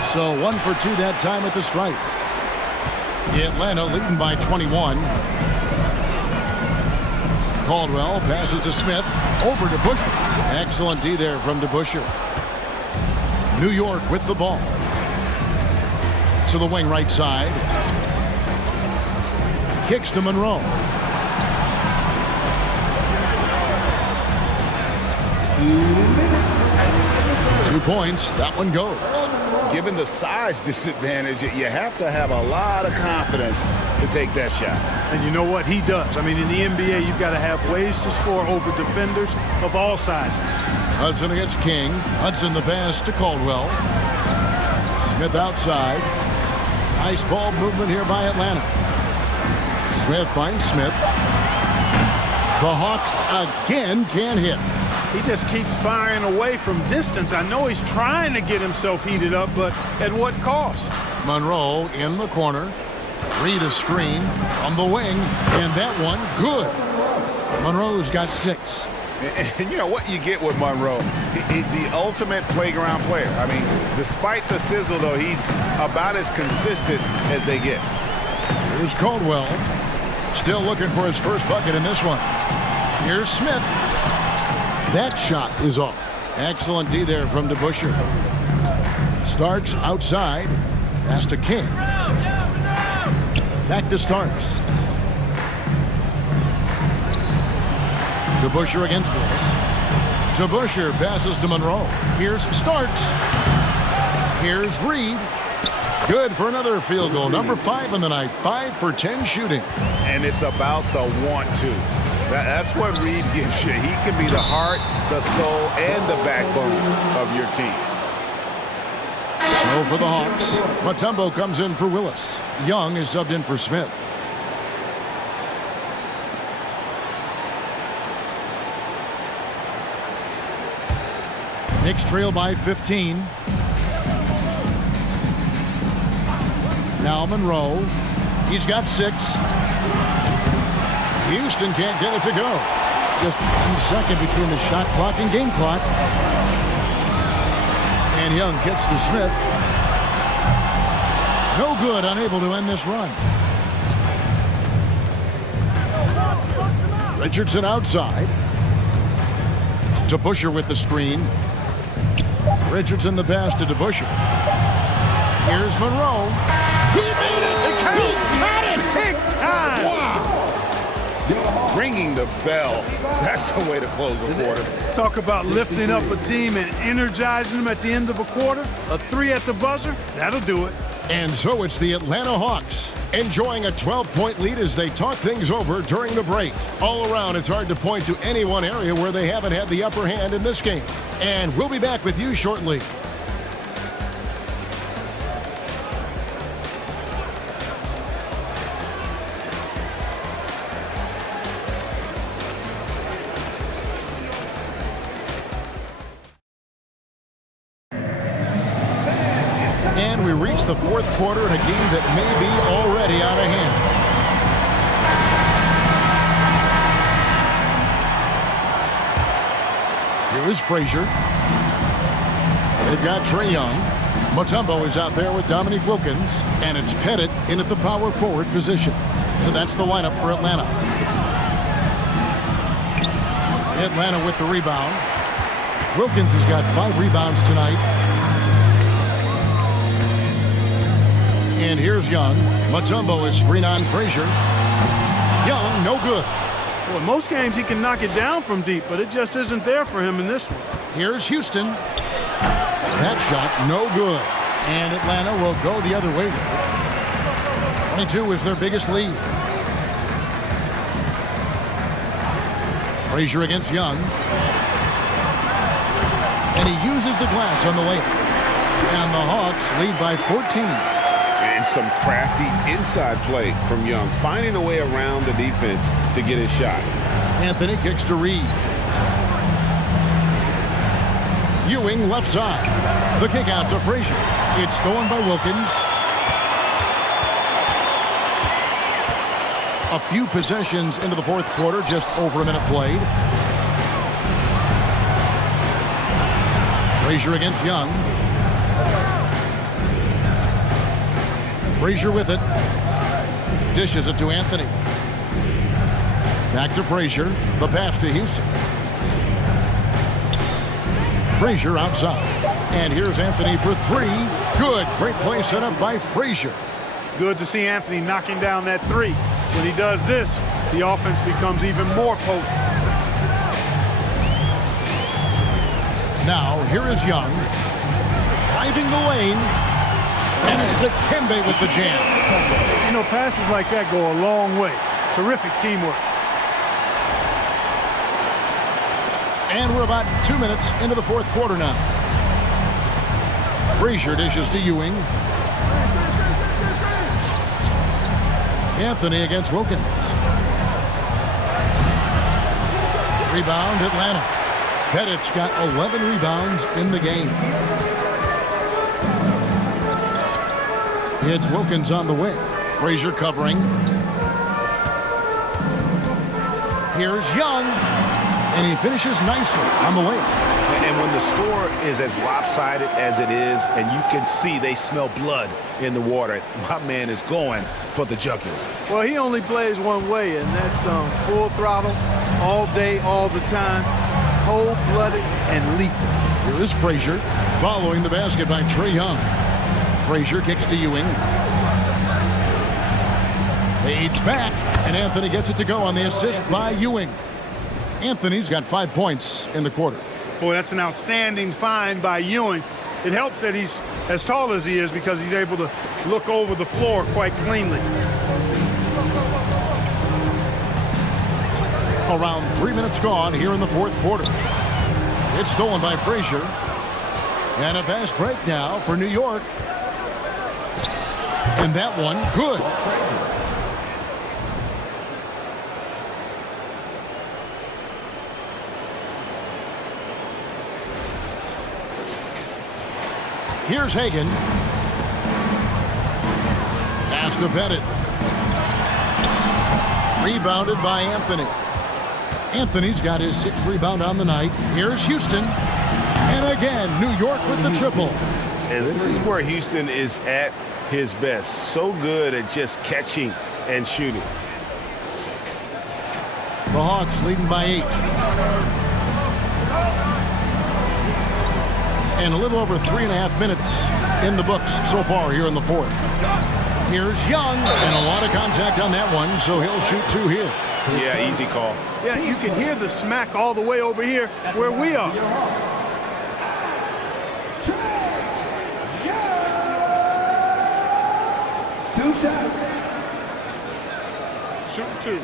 So 1 for 2 that time at the stripe. Atlanta leading by 21. Caldwell passes to Smith. Over to DeBusschere. Excellent D there from DeBusschere. New York with the ball. To the wing right side. Kicks to Monroe. 2 points. That one goes. Given the size disadvantage, you have to have a lot of confidence to take that shot. And you know what? He does. I mean, in the NBA, you've got to have ways to score over defenders of all sizes. Hudson against King. Hudson the pass to Caldwell. Smith outside. Nice ball movement here by Atlanta. Smith finds Smith. The Hawks again can't hit. He just keeps firing away from distance. I know he's trying to get himself heated up, but at what cost? Monroe in the corner. Reed a screen from the wing, and that one good. Monroe's got 6. And you know what you get with Monroe? The ultimate playground player. I mean, despite the sizzle, though, he's about as consistent as they get. Here's Caldwell. Still looking for his first bucket in this one. Here's Smith. That shot is off. Excellent D there from DeBusschere. Starks outside. Pass to King. Back to Starks. DeBusschere against Willis. DeBusschere passes to Monroe. Here's Starks. Here's Reed. Good for another field goal. Number 5 in the night. 5 for 10 shooting. And it's about the want to. That's what Reed gives you. He can be the heart, the soul, and the backbone of your team. So for the Hawks, Mutombo comes in for Willis. Young is subbed in for Smith. Knicks trail by 15. Now Monroe. He's got 6. Houston can't get it to go. Just 1 second between the shot clock and game clock. And Young kicks to Smith. No good, unable to end this run. Richardson outside. DeBusschere with the screen. Richardson the pass to DeBusschere. Here's Monroe. He made it! He got it! Big time! Wow! Ringing the bell. That's the way to close a quarter. Talk about lifting up a team and energizing them at the end of a quarter. A 3 at the buzzer, that'll do it. And so it's the Atlanta Hawks enjoying a 12-point lead as they talk things over during the break. All around, it's hard to point to any one area where they haven't had the upper hand in this game. And we'll be back with you shortly. And we reach the 4th quarter in a game that may be already out of hand. Here is Frazier. They've got Trae Young. Mutombo is out there with Dominique Wilkins, and it's Pettit in at the power forward position. So that's the lineup for Atlanta. Atlanta with the rebound. Wilkins has got 5 rebounds tonight. And here's Young. Mutombo is screen on Frazier. Young, no good. Well, most games he can knock it down from deep, but it just isn't there for him in this one. Here's Houston. That shot, no good. And Atlanta will go the other way with it. 22 is their biggest lead. Frazier against Young. And he uses the glass on the layup. And the Hawks lead by 14. And some crafty inside play from Young, finding a way around the defense to get his shot. Anthony kicks to Reed. Ewing left side. The kick out to Frazier. It's stolen by Wilkins. A few possessions into the fourth quarter, just over a minute played. Frazier against Young. Frazier with it. Dishes it to Anthony. Back to Frazier. The pass to Houston. Frazier outside. And here's Anthony for 3. Good. Great play set up by Frazier. Good to see Anthony knocking down that 3. When he does this, the offense becomes even more potent. Now, here is Young. Driving the lane. And it's Dikembe with the jam. You know, passes like that go a long way. Terrific teamwork. And we're about 2 minutes into the fourth quarter now. Frazier dishes to Ewing. Anthony against Wilkins. Rebound, Atlanta. Pettit's got 11 rebounds in the game. It's Wilkins on the wing. Frazier covering. Here's Young. And he finishes nicely on the way. And when the score is as lopsided as it is, and you can see they smell blood in the water, my man is going for the jugular. Well, he only plays one way, and that's full throttle, all day, all the time, cold-blooded and lethal. Here is Frazier following the basket by Trae Young. Frazier kicks to Ewing. Fades back, and Anthony gets it to go on the assist by Ewing. Anthony's got 5 points in the quarter. Boy, that's an outstanding find by Ewing. It helps that he's as tall as he is because he's able to look over the floor quite cleanly. Around 3 minutes gone here in the fourth quarter. It's stolen by Frazier. And a fast break now for New York. And that one, good. Here's Hagan. Pass to Pettit. Rebounded by Anthony. Anthony's got his 6th rebound on the night. Here's Houston. And again, New York with the triple. And this is where Houston is at his best. So good at just catching and shooting. The Hawks leading by 8. And a little over 3.5 minutes in the books so far here in the fourth. Here's Young, and a lot of contact on that one, so he'll shoot 2 here. Yeah, easy call. Yeah, you can hear the smack all the way over here where we are. Two shots. Shoot 2.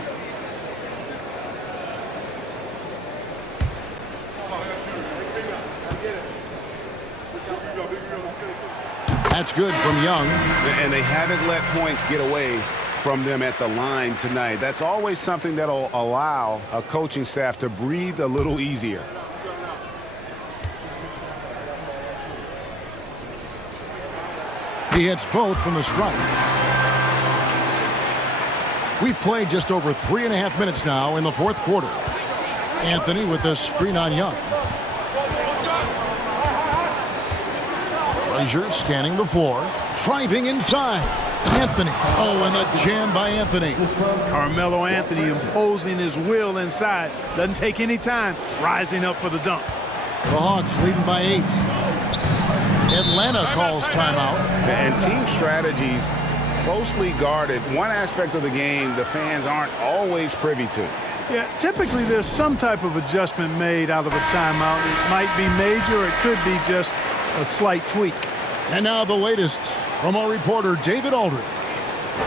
That's good from Young. And they haven't let points get away from them at the line tonight. That's always something that'll allow a coaching staff to breathe a little easier. He hits both from the stripe. We've played just over 3.5 minutes now in the fourth quarter. Anthony with the screen on Young. Frazier scanning the floor. Driving inside. Anthony. Oh, and the jam by Anthony. Carmelo Anthony imposing his will inside. Doesn't take any time. Rising up for the dunk. The Hawks leading by 8. Atlanta calls timeout. And team strategies closely guarded. One aspect of the game the fans aren't always privy to. Yeah, typically there's some type of adjustment made out of a timeout. It might be major, or it could be just a slight tweak. And now the latest from our reporter, David Aldridge.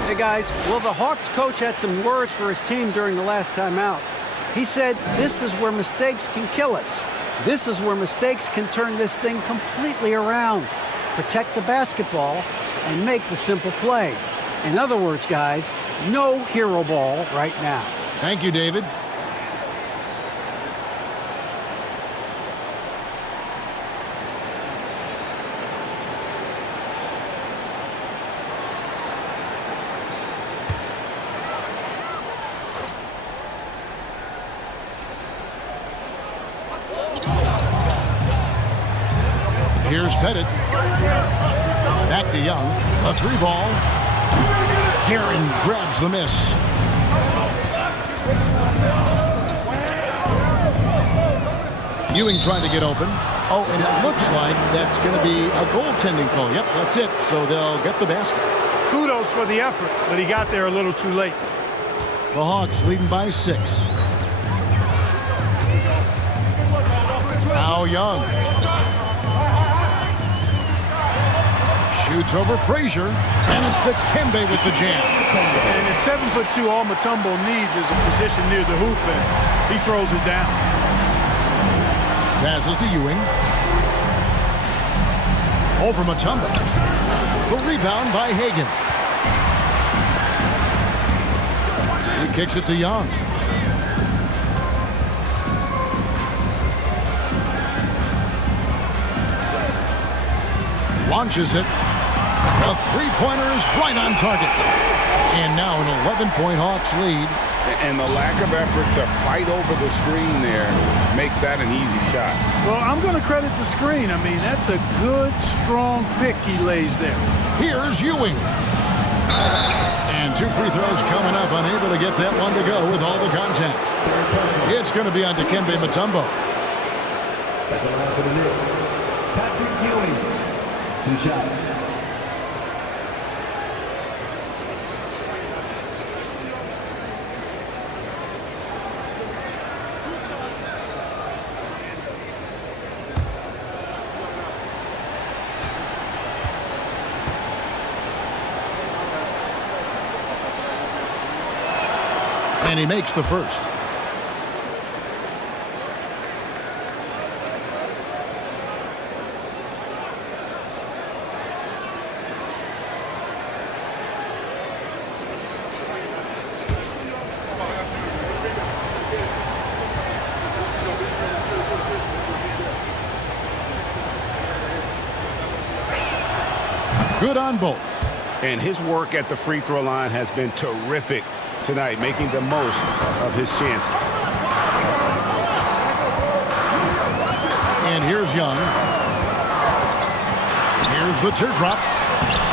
Hey, guys. Well, the Hawks coach had some words for his team during the last timeout. He said, this is where mistakes can kill us. This is where mistakes can turn this thing completely around. Protect the basketball and make the simple play. In other words, guys, no hero ball right now. Thank you, David. Here's Pettit. Back to Young. A 3-ball. Guerin grabs the miss. Ewing trying to get open. Oh, and it looks like that's going to be a goaltending call. Yep, that's it. So they'll get the basket. Kudos for the effort, but he got there a little too late. The Hawks leading by 6. Now Young. Shoots over Frazier, and it's Dikembe with the jam. And at 7'2", all Mutombo needs is a position near the hoop, and he throws it down. Passes to Ewing. Over Mutombo. The rebound by Hagan. He kicks it to Young. Launches it. The three-pointer is right on target. And now an 11-point Hawks lead. And the lack of effort to fight over the screen there makes that an easy shot. Well, I'm going to credit the screen. I mean, that's a good, strong pick he lays there. Here's Ewing. And 2 free throws coming up. Unable to get that one to go with all the contact. It's going to be on Dikembe Mutombo. At the line for the Knicks, Patrick Ewing. 2 shots. And he makes the first. Good on both. And his work at the free throw line has been terrific tonight, making the most of his chances. And here's Young. Here's the teardrop.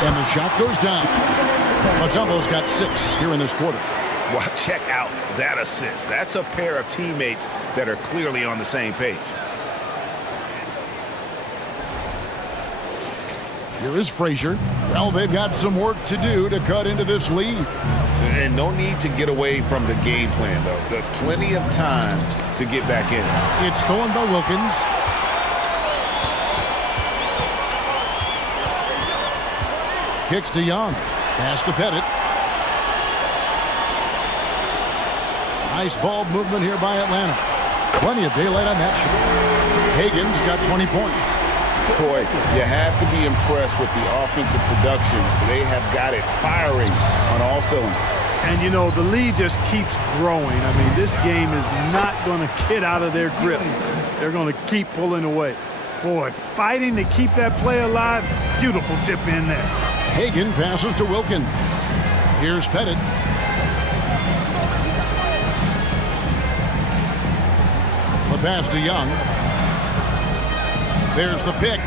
And the shot goes down. Mutombo's got 6 here in this quarter. Well, check out that assist. That's a pair of teammates that are clearly on the same page. Here is Frazier. Well, they've got some work to do to cut into this lead. And no need to get away from the game plan, though. There's plenty of time to get back in it. It's stolen by Wilkins. Kicks to Young. Pass to Pettit. Nice ball movement here by Atlanta. Plenty of daylight on that shot. Hagan's got 20 points. Boy, you have to be impressed with the offensive production. They have got it firing on all cylinders. And, you know, the lead just keeps growing. I mean, this game is not going to get out of their grip. They're going to keep pulling away. Boy, fighting to keep that play alive. Beautiful tip in there. Hagan passes to Wilkins. Here's Pettit. The pass to Young. There's the pick.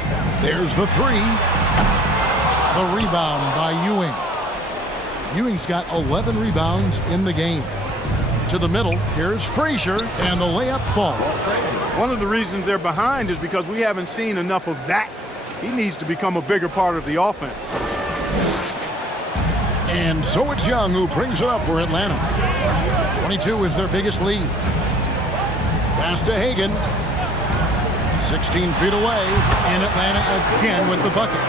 There's the 3. The rebound by Ewing. Ewing's got 11 rebounds in the game. To the middle, here's Frazier, and the layup falls. One of the reasons they're behind is because we haven't seen enough of that. He needs to become a bigger part of the offense. And so it's Young who brings it up for Atlanta. 22 is their biggest lead. Pass to Hagan. 16 feet away, and Atlanta again with the bucket.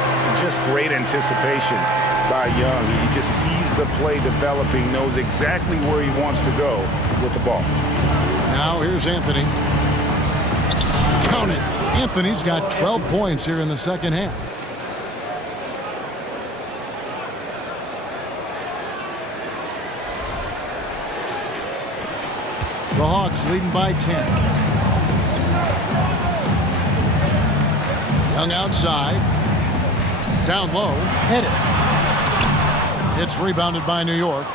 Just great anticipation by Young. He just sees the play developing, knows exactly where he wants to go with the ball. Now here's Anthony. Count it. Anthony's got 12 points here in the second half. The Hawks leading by 10. Young outside. Down low. Hit it. It's rebounded by New York.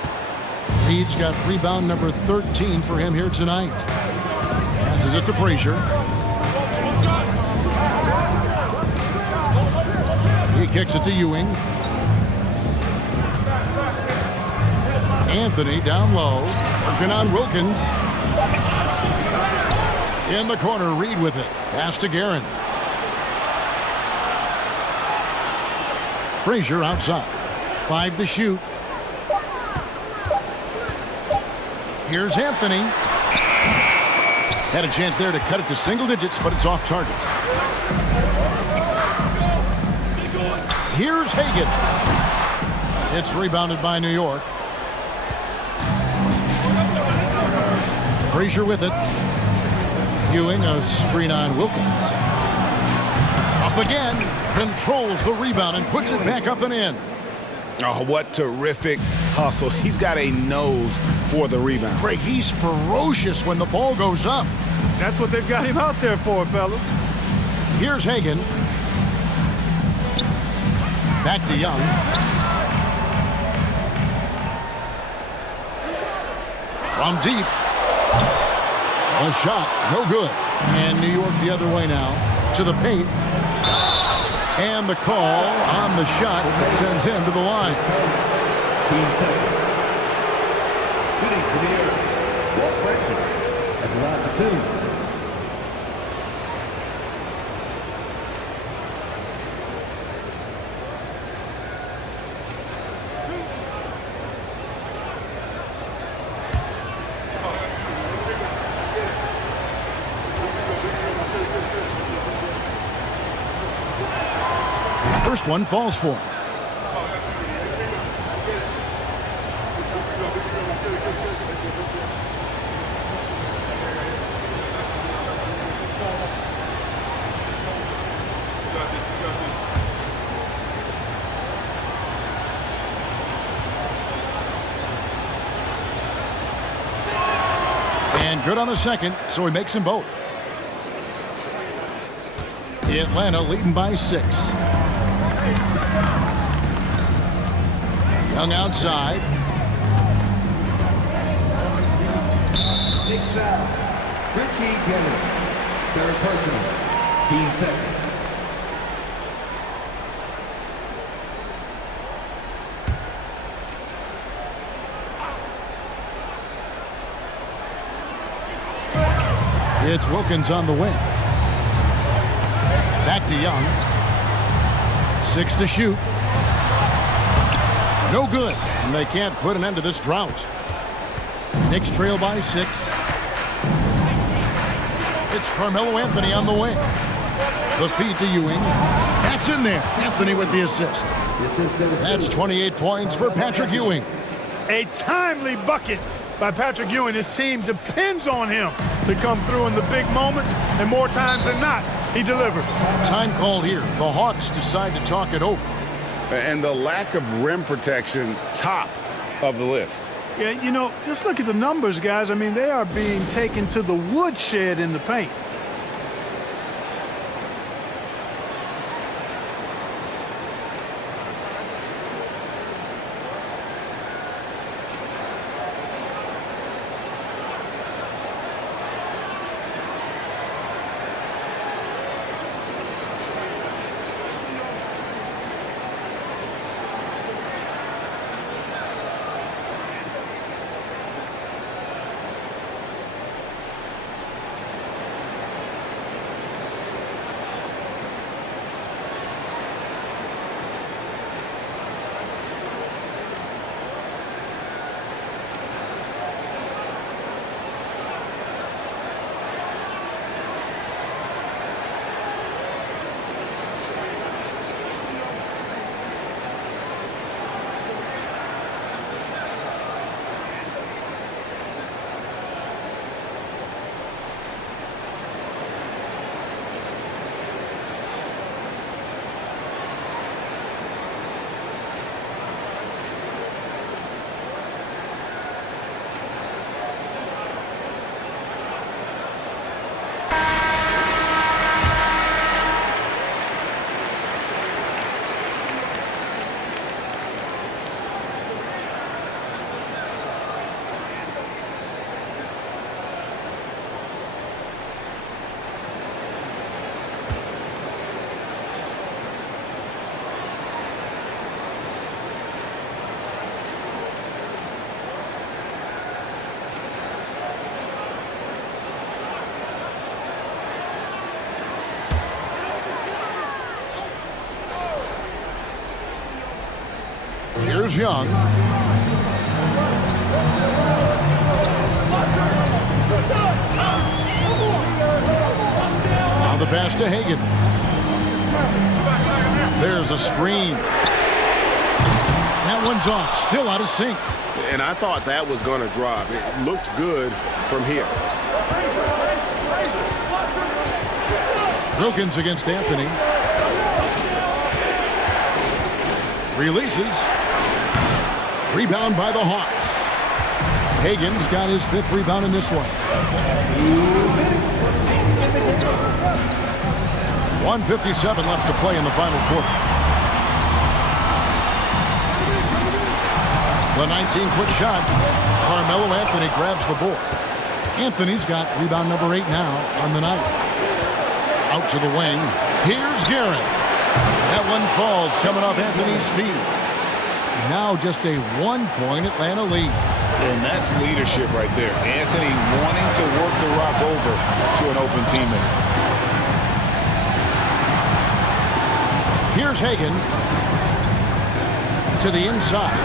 Reed's got rebound number 13 for him here tonight. Passes it to Frazier. He kicks it to Ewing. Anthony down low. Working on Wilkins. In the corner, Reed with it. Pass to Guerin. Frazier outside. 5 to shoot. Here's Anthony. Had a chance there to cut it to single digits, but it's off target. Here's Hagan. It's rebounded by New York. Frazier with it. Ewing, a screen on Wilkins. Up again. Controls the rebound and puts it back up and in. Oh, what terrific hustle. He's got a nose for the rebound. Craig, he's ferocious when the ball goes up. That's what they've got him out there for, fellas. Here's Hagan. Back to Young. From deep. A shot, no good. And New York the other way now. To the paint. And the call on the shot that sends him to the line. Team seconds. Shooting for New York. Walt Frazier at the line for 2. First one falls for him. And good on the second, so he makes them both. Atlanta leading by 6. Young outside. Knicks foul. Richie Geller. Third personal. Team seconds. It's Wilkins on the wing. Back to Young. 6 to shoot. No good, and they can't put an end to this drought. Knicks trail by 6. It's Carmelo Anthony on the wing. The feed to Ewing. That's in there. Anthony with the assist. That's 28 points for Patrick Ewing. A timely bucket by Patrick Ewing. His team depends on him to come through in the big moments, and more times than not, he delivers. Time call here. The Hawks decide to talk it over. And the lack of rim protection, top of the list. Yeah, you know, just look at the numbers, guys. I mean, they are being taken to the woodshed in the paint. Here's Young. Now the pass to Hagan. There's a screen. That one's off. Still out of sync. And I thought that was going to drop. It looked good from here. Wilkins against Anthony. Releases. Rebound by the Hawks. Hagan's got his 5th rebound in this one. 1:57 left to play in the final quarter. The 19-foot shot. Carmelo Anthony grabs the board. Anthony's got rebound number 8 now on the night. Out to the wing. Here's Garrett. That one falls coming off Anthony's feet. Now just a 1-point Atlanta lead. And that's leadership right there. Anthony wanting to work the rock over to an open teammate. Here's Hagan. To the inside.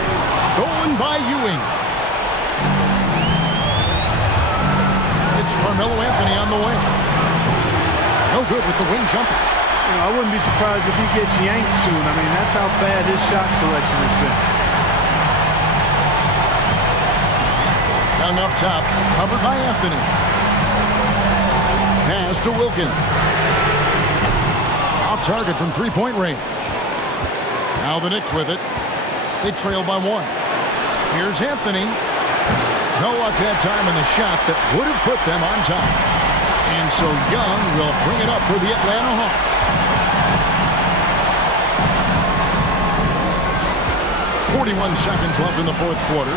Stolen by Ewing. It's Carmelo Anthony on the wing. No good with the wing jumper. You know, I wouldn't be surprised if he gets yanked soon. I mean, that's how bad his shot selection has been. Young up top, covered by Anthony. Pass to Wilkins. Off target from 3-point range. Now the Knicks with it. They trail by 1. Here's Anthony. No luck that time in the shot that would have put them on top. And so Young will bring it up for the Atlanta Hawks. 41 seconds left in the 4th quarter.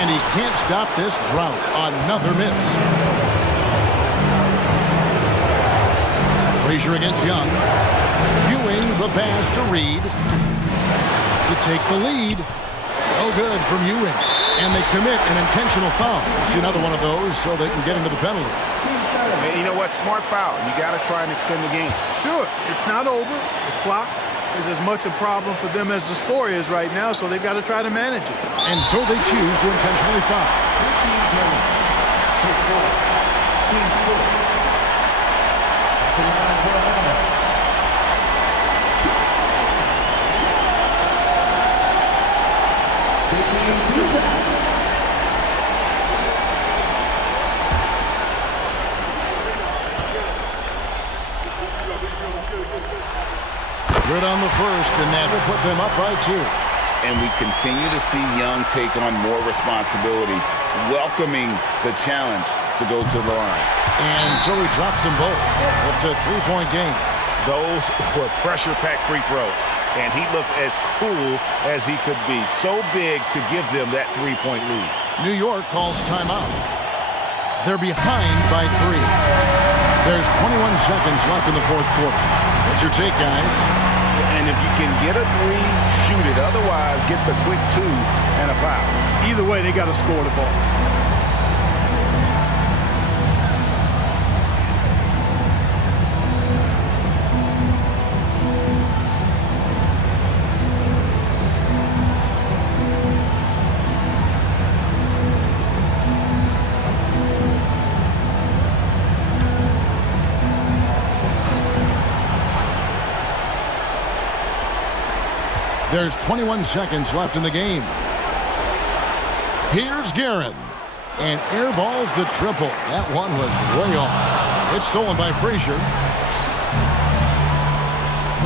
And he can't stop this drought. Another miss. Frazier against Young. Ewing the pass to Reed. To take the lead. No good from Ewing. And they commit an intentional foul. See another one of those so they can get into the penalty. And you know what? Smart foul. You got to try and extend the game. Sure, it's not over. The clock is as much a problem for them as the score is right now, so they've got to try to manage it. And so they choose to intentionally foul. Good on the first, and that will put them up by 2. And we continue to see Young take on more responsibility, welcoming the challenge to go to the line. And so he drops them both. It's a 3-point game. Those were pressure-packed free throws, and he looked as cool as he could be. So big to give them that 3-point lead. New York calls timeout. They're behind by 3. There's 21 seconds left in the 4th quarter. What's your take, guys? And if you can get a 3, shoot it. Otherwise, get the quick 2 and a foul. Either way, they got to score the ball. There's 21 seconds left in the game. Here's Guerin. And airballs the triple. That one was way off. It's stolen by Frazier.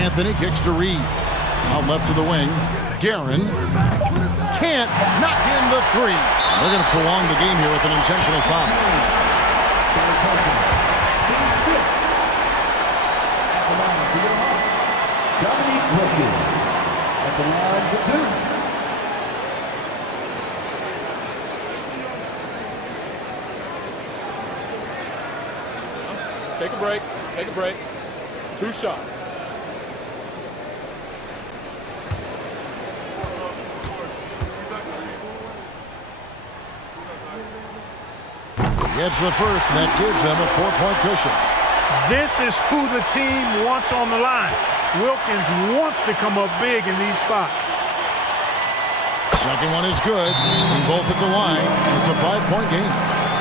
Anthony kicks to Reed. Out left to the wing. Guerin can't knock in the 3. They're going to prolong the game here with an intentional foul. The line for 2. Take a break. Take a break. 2 shots. Gets the first, and that gives them a 4-point cushion. This is who the team wants on the line. Wilkins wants to come up big in these spots. Second one is good. And both at the line. It's a 5-point game.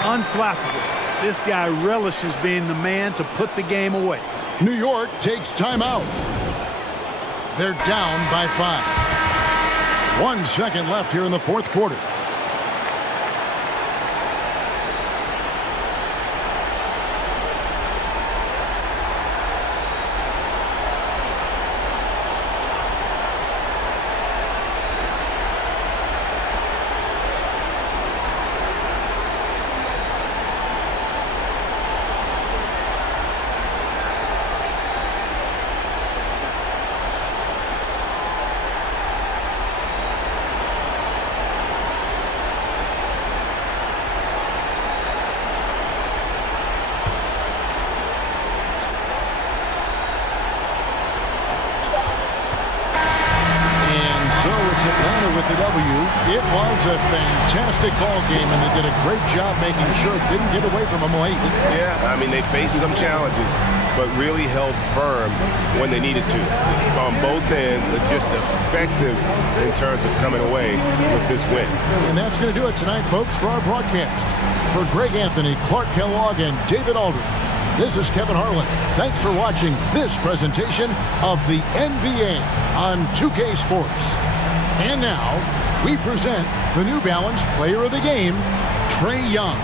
Unflappable. This guy relishes being the man to put the game away. New York takes timeout. They're down by 5. 1 second left here in the fourth quarter. Atlanta with the W. It was a fantastic ball game, and they did a great job making sure it didn't get away from them late. Yeah, I mean, they faced some challenges, but really held firm when they needed to. On both ends, are just effective in terms of coming away with this win. And that's going to do it tonight, folks, for our broadcast. For Greg Anthony, Clark Kellogg, and David Aldridge, this is Kevin Harlan. Thanks for watching this presentation of the NBA on 2K Sports. And now, we present the New Balance Player of the Game, Trae Young.